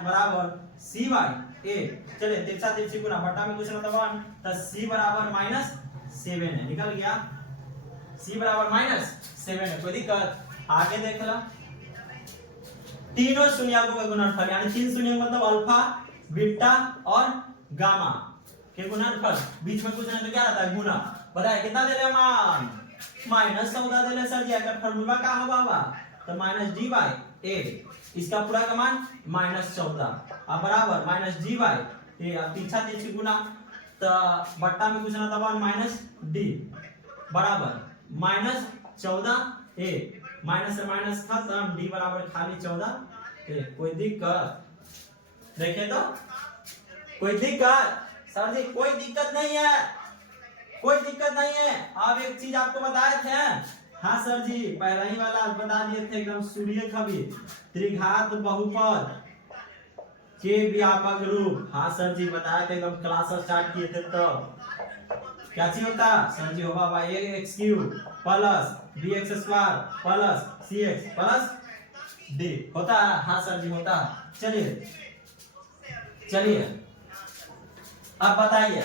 बराबर सी बाई ए। चलिए तिरछा तिरछी गुना बट्टा में कुछ ना तो 1, तो सी बराबर -7 है, निकल गया सी बराबर -7 है। कोई दिक्कत, आगे देख ला तीनों शून्यकों का गुणनफल यानी 3 शून्य मतलब अल्फा बीटा और गामा के गुणनफल, बीच में कुछ नहीं तो क्या रहता है गुना। बताइए कितना दे रहे मान -14 दे रहे सर जी, अगर फार्मूला का होगा तो माइनस डी बाई ए, इसका पूरा का मान -14 अब बराबर माइनस डी बाई ए। अब पीछा तिरछी गुना तो बट्टा में कुछ ना तो 1 माइनस डी बराबर -14 ए, माइनस से माइनस खत्म, डी बराबर खाली 14 ए। कोई दिक्कत देखे तो, कोई दिक्कत सर जी, कोई दिक्कत नहीं है, कोई दिक्कत नहीं है। अब एक चीज आपको बताए थे, हाँ सर जी पहला ही वाला बता दिए थे एकदम सूर्य कवि त्रिघात बहुपद के व्यापक रूप, हाँ सर जी बताया थे एकदम क्लास स्टार्ट किए थे तो क्या चीज होता सर जी होगा भाई X cube plus B X square plus C X plus D होता है, हाँ सर जी होता है। चलिए अब बताइए,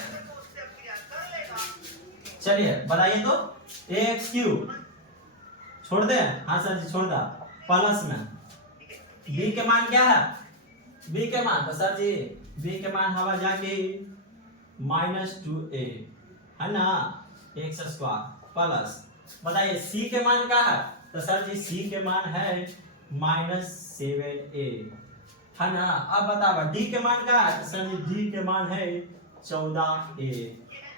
चलिए बताइए तो एक्स क्यूब छोड़ दे, हाँ सर जी छोड़ दा, प्लस में b के मान क्या है, b के मान तो सर जी b के मान हवा जाके -2a है ना एक्स स्क्वायर प्लस, बताइए c के मान क्या है, तो सर जी c के मान है -7a है ना। अब बताओ d के मान क्या है, तो सर जी d के मान है 14a।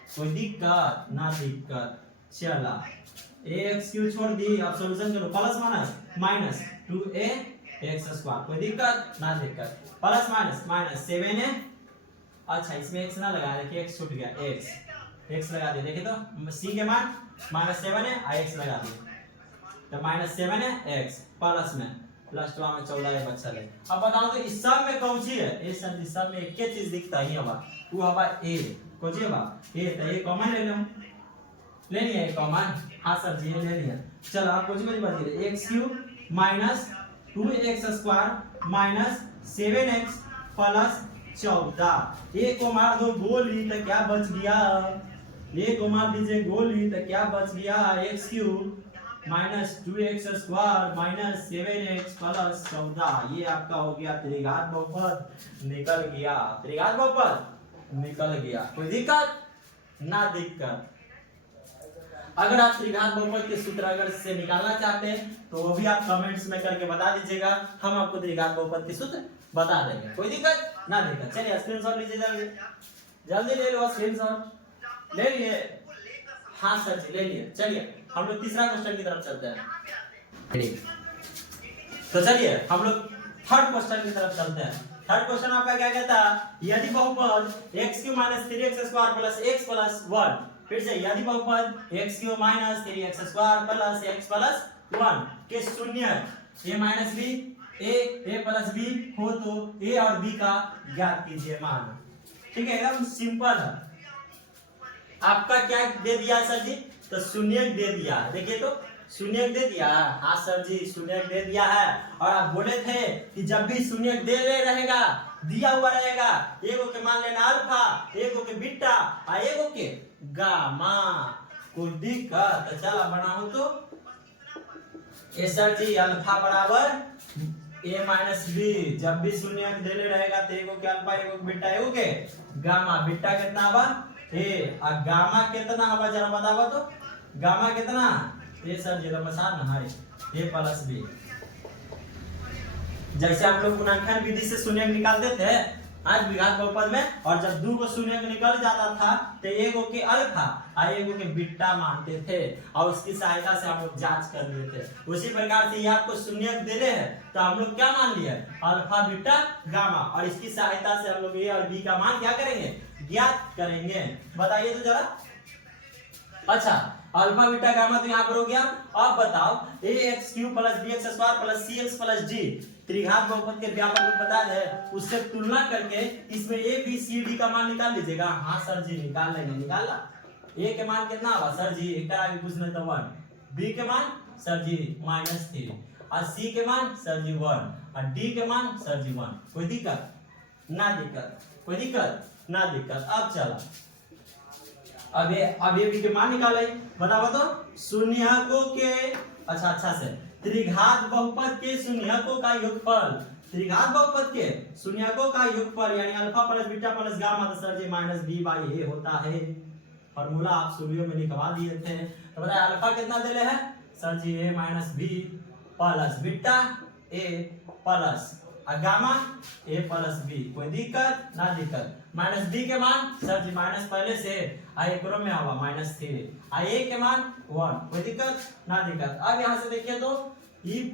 कोई दिक्कत ना दिक्कत, चला एक्स क्यूब छोड़ दी, अब सॉल्यूशन करो plus minus 2a x square, कोई दिक्कत ना दिक्कत, प्लस माइनस 7a। अच्छा इसमें x ना लगा, देखिए x छूट गया, x लगा दे, देखिए तो c के मान -7 है x लगा दे तो -7 है x प्लस में प्लस 2 में 14 बच्चा ले। अब बताओ तो इस सब में कौन सी है, इस सब में एक ही चीज दिखता ही हवा, वो हवा a, कौन सी हवा a, तो ये कॉमन ले लो, ले लिया ये कॉमन, हाँ सर जी ये ले लिया। चलो आप कुछ भी बात कीजिए, x cube -2x square -7x plus 14, एक को मार दो गोली तो क्या बच गया, एक को मार दीजिए गोली तो क्या बच गया, x cube -2x square -7x plus 14, ये आपका हो गया त्रिघात बहुपद निकल गया, त्रिघात बहुपद निकल गया। कोई दिक्कत ना दिक्कत। अगर आप त्रिघात बहुपद के सूत्र अगर से निकालना चाहते हैं तो वो भी आप कमेंट्स में करके बता दीजिएगा, हम आपको त्रिघात बहुपद के सूत्र बता देंगे, कोई दिक्कत ना दिक्कत। चलिए स्क्रीनशॉट लीजिए, जल्दी ले लो स्क्रीनशॉट, ले लिए, हाँ सर जी ले लिए। चलिए हम लोग तीसरा क्वेश्चन की तरफ चलते हैं, तो चलिए हम लोग थर्ड क्वेश्चन की तरफ चलते हैं। थर्ड क्वेश्चन आपका क्या कहता है, यदि बहुपद x³ - 3x² + x + 1, फिर से यदि बहुपद x³ - 3x² + x + 1 के शून्य a - b a + b हो तो a और b का ज्ञात कीजिए मान। ठीक है एकदम सिंपल है। आपका क्या दे दिया सर जी, तो शून्य दे दिया, देखिए तो शून्यक दे दिया। हाँ सर जी शून्यक दे दिया है। और आप बोले थे कि जब भी शून्यक दे रहेगा, दिया हुआ रहेगा, एगो के मान लेना अल्फा, एगो के बीटा और एगो के गामा। कोई दिक्कत? चला बनाओ तो ए सर जी अल्फा बराबर ए माइनस बी। जब भी शून्यक दे रहेगा तो एगो के अल्फा, एगो के बीटा, एगो के गामा। बीटा कितना हवा ए और गामा कितना हवा जरा बतावा तो। गामा कितना ए सर जी मसाल ना हारे ए प्लस बी। जैसे हम लोग गुणनखंड विधि से शून्यक निकालते थे आज द्विघात बहुपद में, और जब दो को शून्यक निकल जाता था तो एगो के अल्फा और एगो के बीटा मानते थे और उसकी सहायता से हम लोग जांच कर लेते थे। उसी प्रकार से ये आपको शून्यक दे रहे हैं तो हम लोग क्या मान लिए अल्फा बीटा गामा, और इसकी सहायता से हम लोग ए और बी का मान क्या करेंगे ज्ञात करेंगे। बताइए तो जरा। अच्छा अल्फा बीटा गामा तो यहाँ पर हो गया। अब बताओ A X cube plus B X square plus C X plus D त्रिघात बहुपद के व्यापक रूप बता है, उससे तुलना करके इसमें ए बी सी डी का मान निकाल लीजिएगा। हाँ सर जी निकाल लेंगे। निकाला ए के मान कितना होगा सर जी, एक तरह कुछ नहीं तो 1, बी के मान सर जी -3 और सी के मान सर जी 1 और डी के मान सर जी 1। कोई दिक्कत ना दिक्कत, कोई दिक्कत ना दिक्कत। अब चला अब ये बी के मान निकाले। बताओ तो शून्यकों के अच्छा से त्रिघात बहुपद के शून्यकों का योगफल, त्रिघात बहुपद के शून्यकों का योगफल यानी alpha plus beta plus gamma तो sir ji minus B by A होता है। फॉर्मूला आप स्टूडियो में लिखवा दिए थे। तो बताइए अल्फा कितना दे रहे हैं sir ji A minus B plus beta A plus gamma A plus B. कोई दिक्कत ना दिक्कत। माइनस बी के मान सर जी माइनस पहले से आई एकरो में आवा -3 आई ए के मान 1। कोई दिक्कत ना दिक्कत। अब यहाँ से देखिए तो ई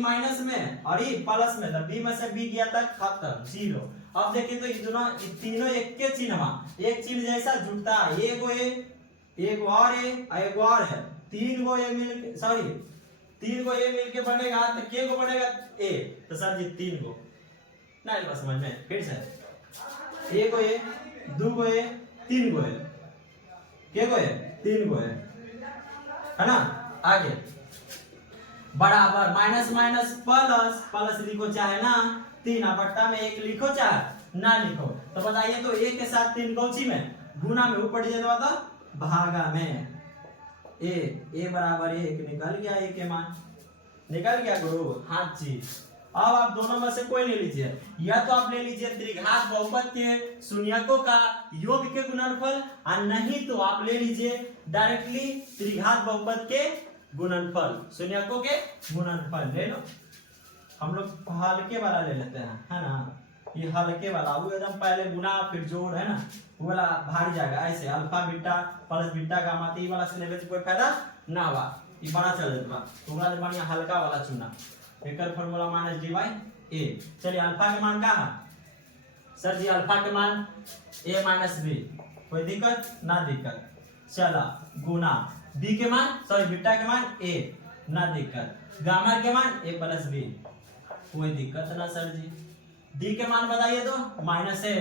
माइनस में और ई प्लस में, तब बी में से बी गया तक खत्म 0। अब देखिए तो ये तीनों एक के चिन्ह एक चिन्ह जैसा जुड़ता है। एगो ए एक और है, तीन गो ए मिल सॉरी 3 गो ए मिलके बनेगा तो के गो बनेगा ए तो सर जी 3 गो ना बस समझ में। फिर से ए गो ए 2 गो ए 3 गो ए के गो ए 3 गो है ना। आगे बराबर माइनस माइनस प्लस प्लस लिखो चाहे ना 3 बट्टा में 1 लिखो चाहे ना लिखो। तो बताइए तो ए के साथ 3 गौची में गुना में ऊपर जाता था भागा में ए बराबर 1 निकल गया। ए के मान निकल गया गुरु। हाँ जी। अब आप दोनों में से कोई ले लीजिए, या तो आप ले लीजिए त्रिघात बहुपद के शून्यकों का योग के गुणनफल और नहीं तो आप ले लीजिए डायरेक्टली त्रिघात बहुपद के गुणनफल, शून्यकों के गुणनफल ले लो। हम लोग हल्के वाला ले लेते हैं है ना, ये हल्के वाला वो एकदम पहले गुना फिर जोड़ है ना, वो वाला भारी जाएगा। ऐसे alpha beta plus beta gamma तो ये वाला से लेवे कोई फायदा ना हुआ, ये बड़ा चल जाता तो बड़ा बढ़िया हल्का वाला चुना। एकर फार्मूला माइनस डी बाई ए। चलिए अल्फा के मान का है सर जी, अल्फा के मान ए माइनस बी। कोई दिक्कत ना दिक्कत। चला गुना बी के मान सॉरी बीटा के मान ए ना दिक्कत, गामा के मान ए प्लस बी। कोई दिक्कत ना सर जी। डी के मान बताइए तो माइनस ए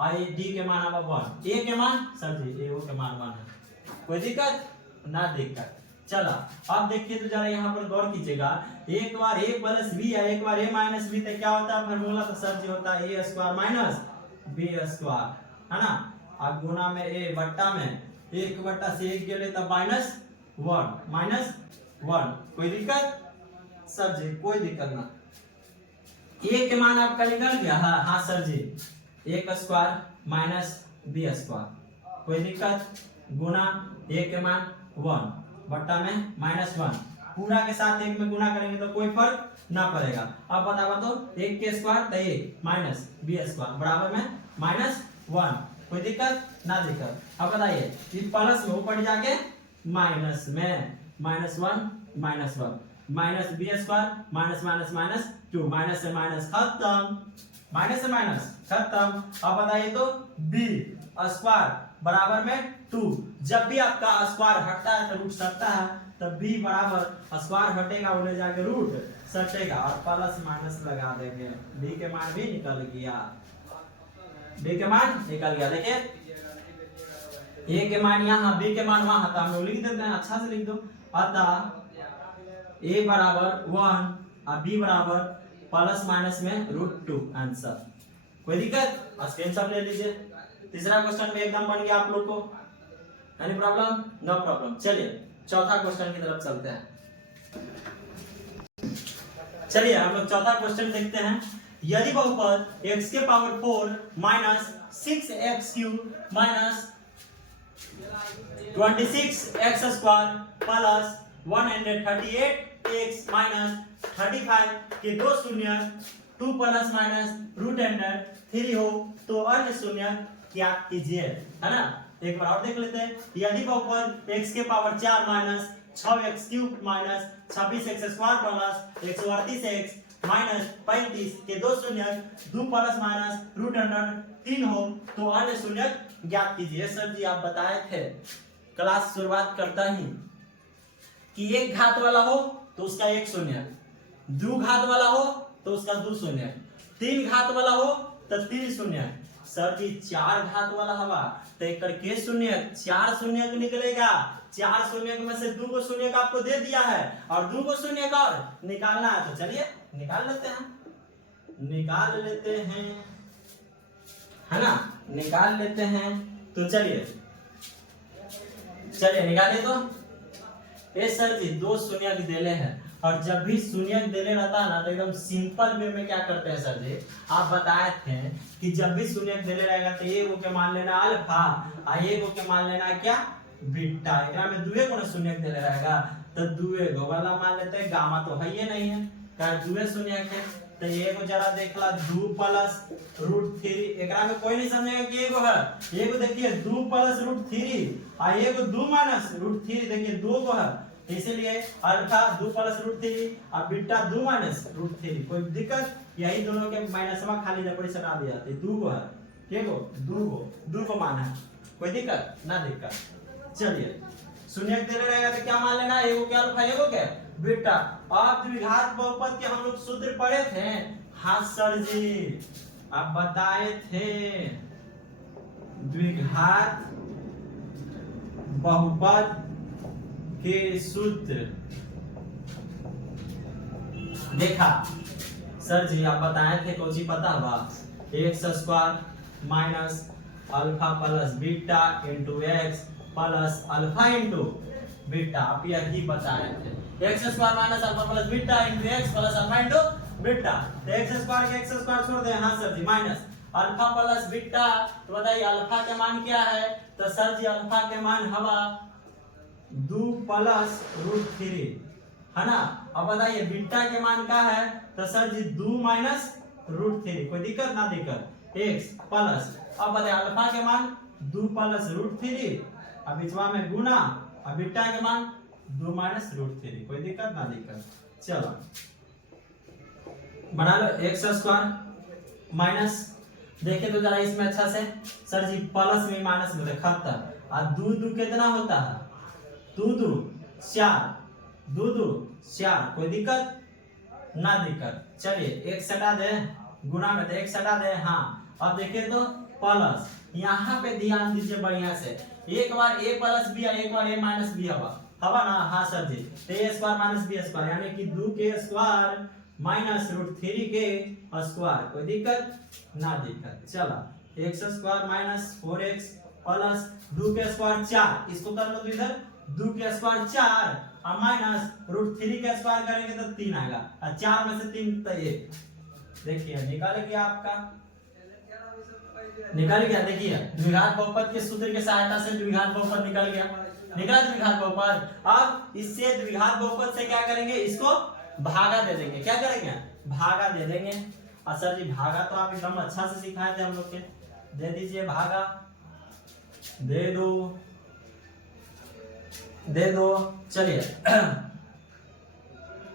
और डी के मान अब 1, ए के मान सर जी ए के मान 1 है। कोई दिक्कत ना दिक्कत। चला अब देखिए तो जरा यहाँ पर गौर कीजिएगा, एक बार ए प्लस बी है एक बार ए माइनस बी तो क्या होता है फार्मूला तो सर जी होता है ए स्क्वायर माइनस बी स्क्वायर है ना। अब गुना में ए बट्टा में 1 बट्टा से 1 गेले तब -1। कोई दिक्कत सर जी? कोई दिक्कत ना। ए के मान आपका निकल गया। हाँ सर जी, ए का स्क्वायर माइनस बी स्क्वायर। कोई दिक्कत। गुना ए के मान 1 बट्टा में -1, पूरा के साथ 1 में गुना करेंगे तो कोई फर्क ना पड़ेगा। अब बताओ तो 1 के स्क्वायर तो 1 माइनस बी स्क्वायर बराबर में -1। कोई दिक्कत ना दिक्कत। अब बताइए इस प्लस में ऊपर जाके माइनस में -1 माइनस बी स्क्वायर -2 माइनस से माइनस खत्म। अब बताइए तो बी स्क्वायर बराबर में 2। जब भी आपका स्क्वायर हटता है तो रूट सटता है, तब बी बराबर स्क्वायर हटेगा वो ले जाके रूट सटेगा और प्लस माइनस लगा देंगे। बी के मान भी निकल गया, बी के मान निकल गया। देखिए ए के मान यहाँ बी के मान वहां था, हम लोग लिख देते हैं अच्छा से लिख दो। अतः a बराबर 1 और b बराबर प्लस माइनस में √2 आंसर। कोई दिक्कत? स्क्रीनशॉट ले लीजिए। तीसरा क्वेश्चन भी एकदम बन गया आप लोग को। Any problem? No problem. चलिए चौथा क्वेश्चन की तरफ चलते हैं। चलिए हम लोग चौथा क्वेश्चन देखते हैं। यदि बहुपद x के power 4 minus 6x³ minus 26x square plus 138x minus 35 के दो शून्य 2 प्लस माइनस √3 हो तो अन्य शून्य क्या कीजिए, है ना। एक बार और देख लेते हैं। यदि बहुपद x के power 4 minus 6x³ minus 26x square plus 138x minus 35 के दो शून्य 2 प्लस माइनस √3 हो तो अन्य शून्य ज्ञात कीजिए। सर जी आप बताए थे क्लास शुरुआत करता ही कि एक घात वाला हो तो उसका एक शून्य, दो घात वाला हो तो उसका दो शून्य, तीन घात वाला हो तो तीन शून्य। सर जी चार घात वाला हवा तो एक करके शून्य, चार शून्य निकलेगा। चार शून्य में से दो को शून्य का आपको दे दिया है और दो को शून्य का और निकालना है। तो चलिए निकाल लेते हैं, है ना, निकाल लेते हैं। तो चलिए निकालिए। तो ए सर जी दो शून्य देले हैं और जब भी शून्य देले रहता है ना तो एकदम सिंपल वे में क्या करते हैं सर जी, आप बताए थे कि जब भी शून्य देले रहेगा तो एगो के मान लेना अल्फा और एगो के मान लेना क्या बीटा। एकरा में दुए को शून्य देले रहेगा तो दुए गो वाला मान लेते हैं, गामा तो है ही नहीं है क्या दुए शून्य के। तो एगो जरा देखला 2 प्लस √3, एकरा में कोई नहीं समझेगा कि एगो है। एगो देखिए 2 प्लस √3 और एगो 2 माइनस √3, देखिए दो को है इसलिए अल्फा 2 प्लस √3 और बीटा 2 माइनस √3। कोई दिक्कत? यही दोनों के माइनस में खाली लकड़ी से हटा दिया जाती है। दो को है, दो को मान है, कोई दिक्कत ना दिक्कत। चलिए शून्य दे रहेगा तो क्या मान लेना, एगो क्या अल्फा एगो क्या बीटा। आप द्विघात बहुपद के हम लोग सूत्र पढ़े थे। हाँ सर जी आप बताए थे द्विघात बहुपद के सूत्र देखा सर जी, आप बताए थे कौन सी पता हुआ, x square minus alpha plus beta into x plus alpha into beta. आप यही बताए थे x square minus alpha plus beta into x plus alpha into beta. तो एक्स स्क्वायर के एक्स स्क्वायर छोड़ दें। हाँ sir ji minus alpha plus beta. तो बताइए अल्फा के मान क्या है, तो सर जी अल्फा के मान हवा 2 प्लस √3, है ना। अब बताइए बीटा के मान क्या है, तो सर जी 2 माइनस √3। कोई दिक्कत ना दिक्कत, x प्लस अब बताइए अल्फा के मान 2 प्लस √3 अब बीचवा में गुना और बीटा के मान 2 माइनस √3। कोई दिक्कत ना दिक्कत। चलो बना लो एक्स स्क्वायर माइनस, देखे तो जरा इसमें अच्छा से सर जी प्लस में माइनस में खत्म। और 2 2 कितना होता है, 2 2 4, 2 2 4। कोई दिक्कत ना दिक्कत। चलिए एक सटा दे गुना में, तो एक सटा दे। हाँ अब देखिए तो प्लस, यहाँ पे ध्यान दीजिए बढ़िया से। एक बार a प्लस बी और एक बार a माइनस बी हवा ना। हाँ सर जी तो a square minus B square यानी कि 2 के स्क्वायर माइनस √3 के स्क्वायर। कोई दिक्कत ना दिक्कत। चला x square minus 4x plus 2 के स्क्वायर 4, इसको कर लो तो इधर 2 के स्क्वायर 4 और माइनस √3 के स्क्वायर करेंगे तो 3 आएगा और 4 में से 3 तो 1। देखिए निकाल गया आपका, निकल गया। देखिए द्विघात बहुपद के सूत्र की सहायता से द्विघात बहुपद निकल गया, निकला द्विघात बहुपद। अब इससे द्विघात बहुपद से क्या करेंगे, इसको भागा दे देंगे। क्या करेंगे, भागा दे देंगे। और सर जी भागा तो आप एकदम अच्छा से सिखाए थे हम लोग के, दे दीजिए भागा, दे दो। चलिए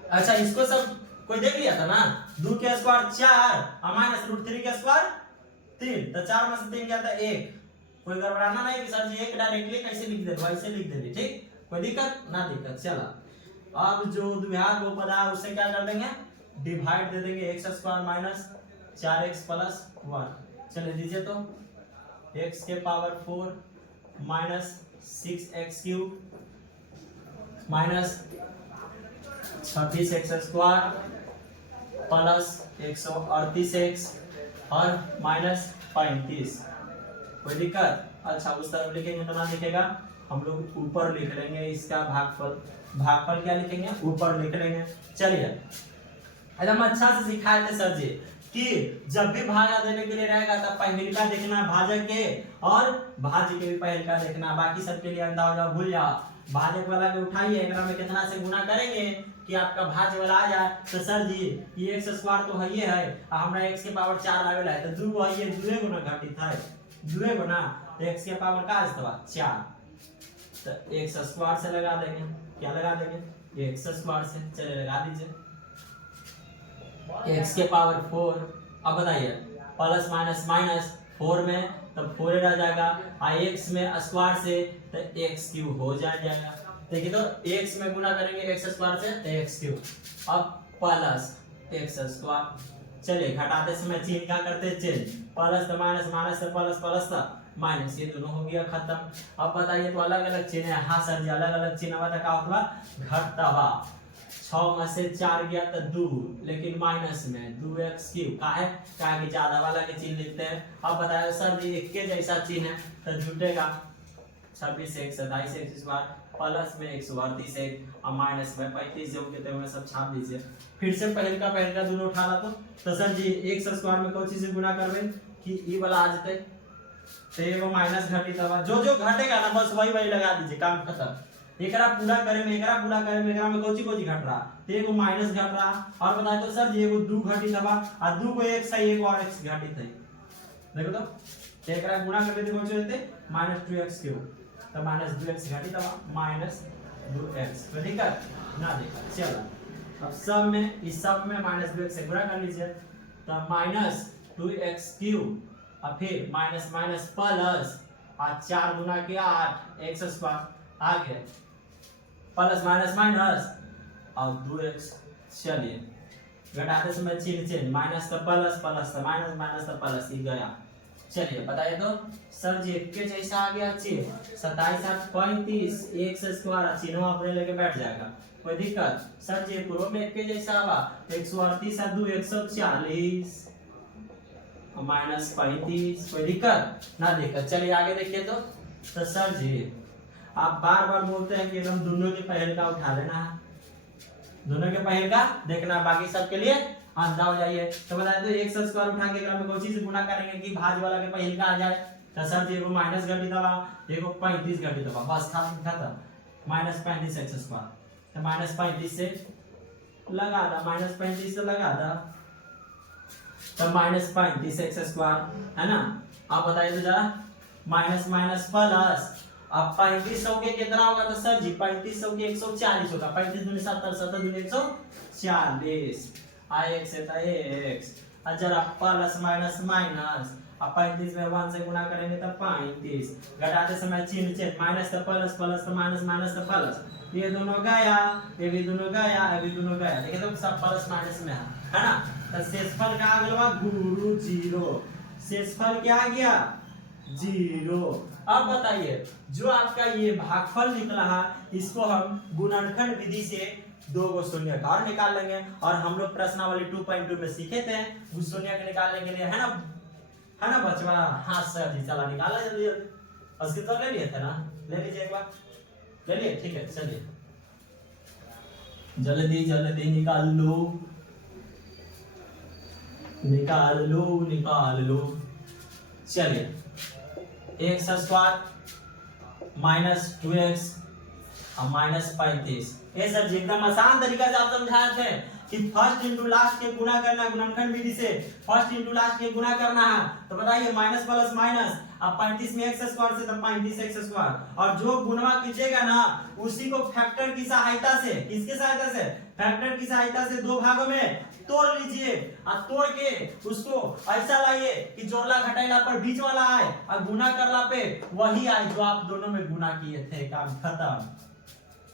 अच्छा इसको सब कोई देख लिया था ना, 2 के स्क्वायर 4 और माइनस √3 के स्क्वायर 3, तो 4 में से 3 क्या था 1। कोई गड़बड़ाना नहीं सर जी, एक डायरेक्टली कैसे लिख दे, वैसे लिख दे, ठीक, कोई दिक्कत ना दिक्कत। चला अब जो द्विघात बहुपद है उससे क्या कर देंगे, डिवाइड दे देंगे। X square minus 4x plus 1। चलिए दीजिए तो x के power 4 minus 6x³ minus 26x² plus 138x और माइनस 35। कोई दिक्कत? अच्छा उस तरफ लिखेंगे तो ना दिखेगा, हम लोग ऊपर लिख लेंगे इसका भागफल क्या लिखेंगे? ऊपर लिख लेंगे। चलिए एकदम अच्छा से सिखाए थे सर जी कि जब भी भागा देने के लिए रहेगा तब पहिलका देखना भाजक के और भाज्य के भी पहिलका देखना, बाकी सबके लिए अंदाजा भूल जाओ। भाजक वाला के उठाइए, एकरा में कितना से गुना करेंगे कि आपका भाज्य वाला आ जाए। तो सर जी ये x² तो है ये है, हमरा x के पावर 4 आवेला है तो 2 है, 2 गुना घटित है, 2 गुना तो x के पावर का आस्तवा 4, तो x² से लगा देंगे। क्या लगा देंगे? x² से। चलिए लगा दीजिए x के पावर 4। अब बताइए प्लस माइनस माइनस 4 में तो 4 रह जाएगा, और x में स्क्वायर से तो x³ हो जाएगा। देखिए तो x में गुना करेंगे x² से तो x³, अब प्लस x²। चलिए घटाते समय चिन्ह क्या करते हैं? चेंज, प्लस तो माइनस, माइनस से प्लस, प्लस तो माइनस, ये दोनों हो गया खत्म। अब बताइए तो अलग अलग चिन्ह है। हाँ सर जी अलग अलग चिन्ह हुआ था, क्या होता? घटता। 6 में से 4 गया तो 2, लेकिन माइनस में 2x³ का है, क्या कि ज्यादा वाला के चिन्ह लिखते हैं। अब बताया सर जी एक के जैसा चिन्ह है तो जुटेगा 26x 27x² प्लस में 138 और माइनस में 35 जो कहते हैं सब छाप दीजिए। फिर से पहलका दोनों उठा ला तो सर जी x² में कोई चीज से गुना करबे कि ई वाला आ जते, तो एगो माइनस घटित हवा, जो जो घटेगा ना बस वही वही लगा दीजिए, काम खत्म। एकरा पूरा करे में एकरा में कोची कोची घट रहा, तो एगो माइनस घट रहा। और बताए तो सर जी एगो 2 घटित हवा और 2 को x है, एगो और x घटित है। देखो तो एकरा गुणा करबे तो कोची होते? -2x³ तो -2x घटित हवा -2x। तो ठीक है ना? देखा चलो अब सब में इस सब में -2x से गुणा कर लीजिए तो -2x³ और फिर माइनस माइनस प्लस और 4 गुना के 8 x² आ गया, प्लस माइनस माइनस और 2x। चलिए घटाते समय चिन्ह चेंज, माइनस तो प्लस, प्लस तो माइनस, माइनस तो प्लस, ही गया। चलिए बताइए तो सर जी के जैसा आ गया चिन्ह 27 8 35 x² चिन्ह अपने लेके बैठ जाएगा, कोई दिक्कत? सर जी पूर्व में के जैसा आवा 138 और 2 140 -35, कोई दिक्कत ना? दिक्कत। चलिए आगे देखिए तो सर जी आप बार बार बोलते हैं कि एकदम दोनों के पहिलका उठा लेना है, दोनों के पहिलका देखना, बाकी सब के लिए अंदाजा हो जाइए। तो बताए तो x² उठा के एकरा में कोई चीज गुना करेंगे कि भाज्य वाला के पहिलका आ जाए, तो सर जी एगो माइनस घटित हवा, एगो 35 घटित हवा, बस खत्म। -35 x², तो -35 से लगा दा, -35 से लगा दा तो -35 x² है ना। आप बताइए तो जरा माइनस माइनस प्लस, अब 3500 के कितना होगा? तो सर जी 3500 के 140 होगा, 35 दूनी 70, 70 दूनी 140, x है तो x, और जरा प्लस माइनस माइनस, अब 35 में 1 से गुना करेंगे तो 35, घटाते समय चिन्ह चेंज, माइनस तो प्लस, प्लस तो माइनस, माइनस तो प्लस, ये दोनों गया, ये भी दोनों गया, ये भी दोनों गया, देखिए तो सब प्लस माइनस में है ना। तो शेषफल क्या आ गया? गुरु 0, शेषफल क्या आ गया? 0। अब बताइए जो आपका ये भागफल निकला है इसको हम गुणनखंड विधि से 2 गो शून्य और निकाल लेंगे, और हम लोग प्रश्नावली 2.2 में सीखे थे उस शून्य के निकालने के लिए, है ना बचवा? हाँ सर जी चला निकाला जल्दी जल्दी, उसके तो ले लिए थे ना, ले लीजिए एक बार, ले लिए? ठीक है चलिए जल्दी जल्दी निकाल लो, निकाल लो, निकाल लो। चलिए x² -2x और -35, ये सर जी एकदम आसान तरीका से आप समझाए थे कि फर्स्ट इंटू लास्ट के गुणा करना, गुणनखंड विधि से फर्स्ट इंटू लास्ट के गुणा करना है। तो बताइए माइनस प्लस माइनस, अब 35 में x² से तो 35x², और जो गुणा कीजिएगा ना उसी को फैक्टर की सहायता से, किसकी सहायता से? फैक्टर की सहायता से 2 भागों में तोड़ लीजिए, और तोड़ के उसको ऐसा लाइए कि जोड़ला घटाइला पर बीच वाला आए और गुना करला पे वही आए जो आप दोनों में गुना किए थे, काम खत्म।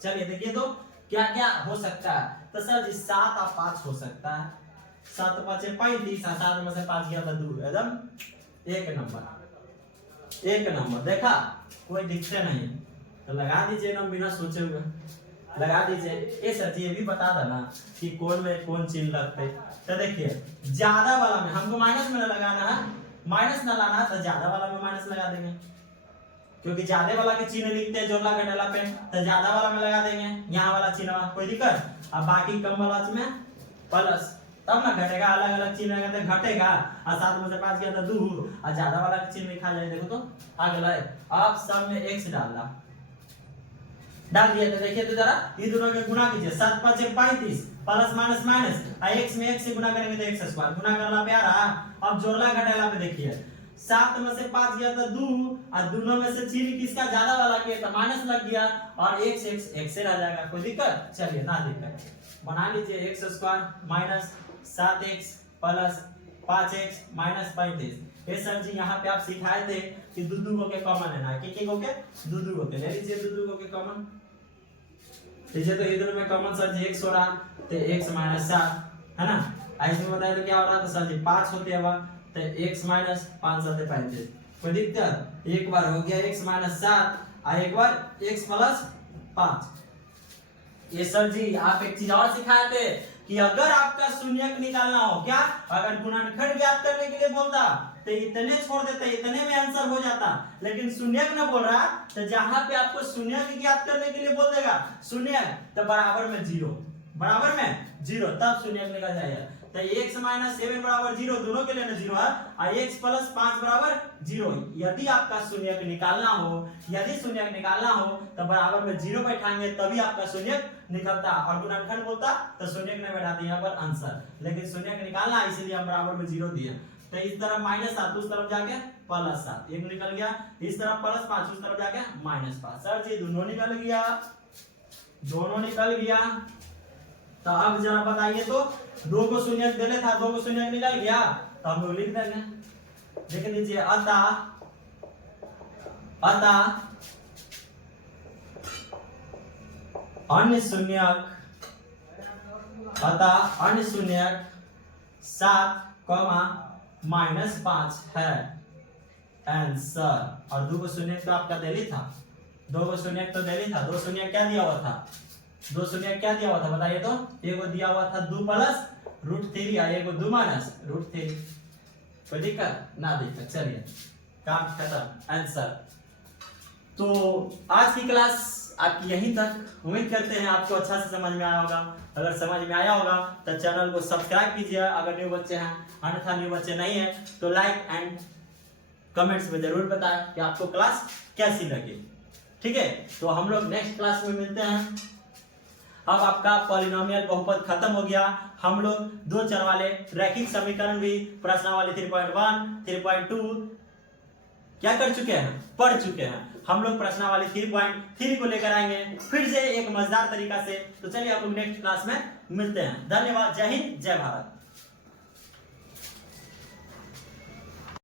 चलिए देखिए तो क्या क्या हो सकता है। तो सर जी 7 और 5 हो सकता है, 7 5 35, 7 में से 5 गया तो 2, एकदम एक नंबर, एक नंबर। देखा कोई दिखते नहीं तो लगा दीजिए ना बिना सोचे हुए, लगा दीजिए। ये सर जी ये भी बता देना कि कौन में कौन चिन्ह लगते। तो देखिए ज्यादा वाला में हमको माइनस में लगाना है, माइनस ना लाना है तो ज्यादा वाला में माइनस लगा देंगे, क्योंकि ज्यादा वाला के चिन्ह लिखते हैं जोड़ला घटाला पे, तो ज्यादा वाला में लगा देंगे यहाँ वाला चिन्ह, कोई दिक्कत। अब बाकी कम वाला में प्लस, तब ना घटेगा, अलग अलग चिन्ह रहेगा तो घटेगा, और 7 में से 5 गया तो 2, और ज्यादा वाला का चिन्ह लिखा जाए। देखो तो अगला अब सब में x डालना, डाल दिया तो देखिए तो जरा ये दोनों के गुणा कीजिए, 7 5 35 प्लस माइनस माइनस, और x में x से गुणा करेंगे तो x स्क्वायर, गुणा करना पे आ रहा। अब जोड़ला घटाला पे देखिए 7 में से 5 गया तो 2, और दोनों में से चिन्ह किसका ज्यादा वाला के तो माइनस लग गया, और x से रह जाएगा, कोई दिक्कत। चलिए ना दिक्कत, बना लीजिए x square minus 7x plus 5x minus 35। ये सर जी यहाँ पे आप सिखाए थे कि दो के कॉमन लेना है, किन को के दो के ले लीजिए, दो के कॉमन लीजिए। तो इधर में कॉमन सर जी x हो रहा तो x माइनस 7 है ना, ऐसे में बताए तो क्या हो रहा तो सर जी 5 होते हैं तो x माइनस 5 7 35, कोई दिक्कत। एक बार हो गया x माइनस 7 और एक बार x प्लस 5। ये सर जी आप एक चीज और सिखाए थे कि अगर आपका शून्यक निकालना हो, क्या अगर गुणनखंड ज्ञात करने के लिए बोलता तो इतने छोड़ देते, इतने में आंसर हो जाता, लेकिन शून्यक न बोल रहा तो जहां पे आपको शून्यक ज्ञात करने के लिए बोल देगा शून्यक तो बराबर में 0, बराबर में 0, तब शून्यक निकल जाएगा। तो x माइनस 7 बराबर 0, दोनों के लिए 0 है, और x प्लस 5 बराबर 0। यदि आपका शून्यक निकालना हो, यदि शून्यक निकालना हो तो बराबर में 0 बैठाएंगे तभी आपका शून्यक निकलता, और गुणनखंड बोलता तो शून्यक नहीं बैठाते यहाँ पर आंसर, लेकिन शून्यक निकालना इसलिए हम बराबर में 0 दिए। तो इस तरफ माइनस 7, उस तरफ जाके प्लस 7, एक निकल गया, इस तरफ प्लस 5, उस तरफ जाके माइनस 5। सर जी दोनों निकल गया, दोनों निकल गया। तो अब जरा बताइए तो 2 को शून्यक देले था, 2 को शून्यक निकल गया, तो हम लोग लिख देंगे, देख लीजिए अतः अन्य शून्यक, अतः अन्य शून्यक 7 माइनस 5 है आंसर। और 2 को शून्यक तो आपका दिल्ली था, 2 को शून्यक तो दिल्ली था, 2 शून्यक क्या दिया हुआ था, 2 शून्यक क्या दिया हुआ था बताइए तो, एक को दिया हुआ था 2 प्लस √3 और एक को 2 माइनस √3, कोई दिक्कत ना दिक्कत। चलिए काम खत्म, आंसर। तो आज की क्लास आपकी यहीं तक, उम्मीद करते हैं आपको अच्छा से समझ में आया होगा। अगर समझ में आया होगा तो चैनल को सब्सक्राइब कीजिए अगर न्यू बच्चे हैं, अन्यथा न्यू बच्चे नहीं है तो लाइक एंड कमेंट्स में जरूर बताएं कि आपको क्लास कैसी लगी। ठीक है, तो हम लोग नेक्स्ट क्लास में मिलते हैं। अब आपका पॉलिनोमियल बहुपद खत्म हो गया, हम लोग 2 चर वाले रैखिक समीकरण भी प्रश्नावली 3.1 3.2 क्या कर चुके हैं, पढ़ चुके हैं। हम लोग प्रश्नावली 3.3 को लेकर आएंगे फिर से एक मजेदार तरीका से। तो चलिए आप लोग नेक्स्ट क्लास में मिलते हैं। धन्यवाद, जय हिंद, जय भारत।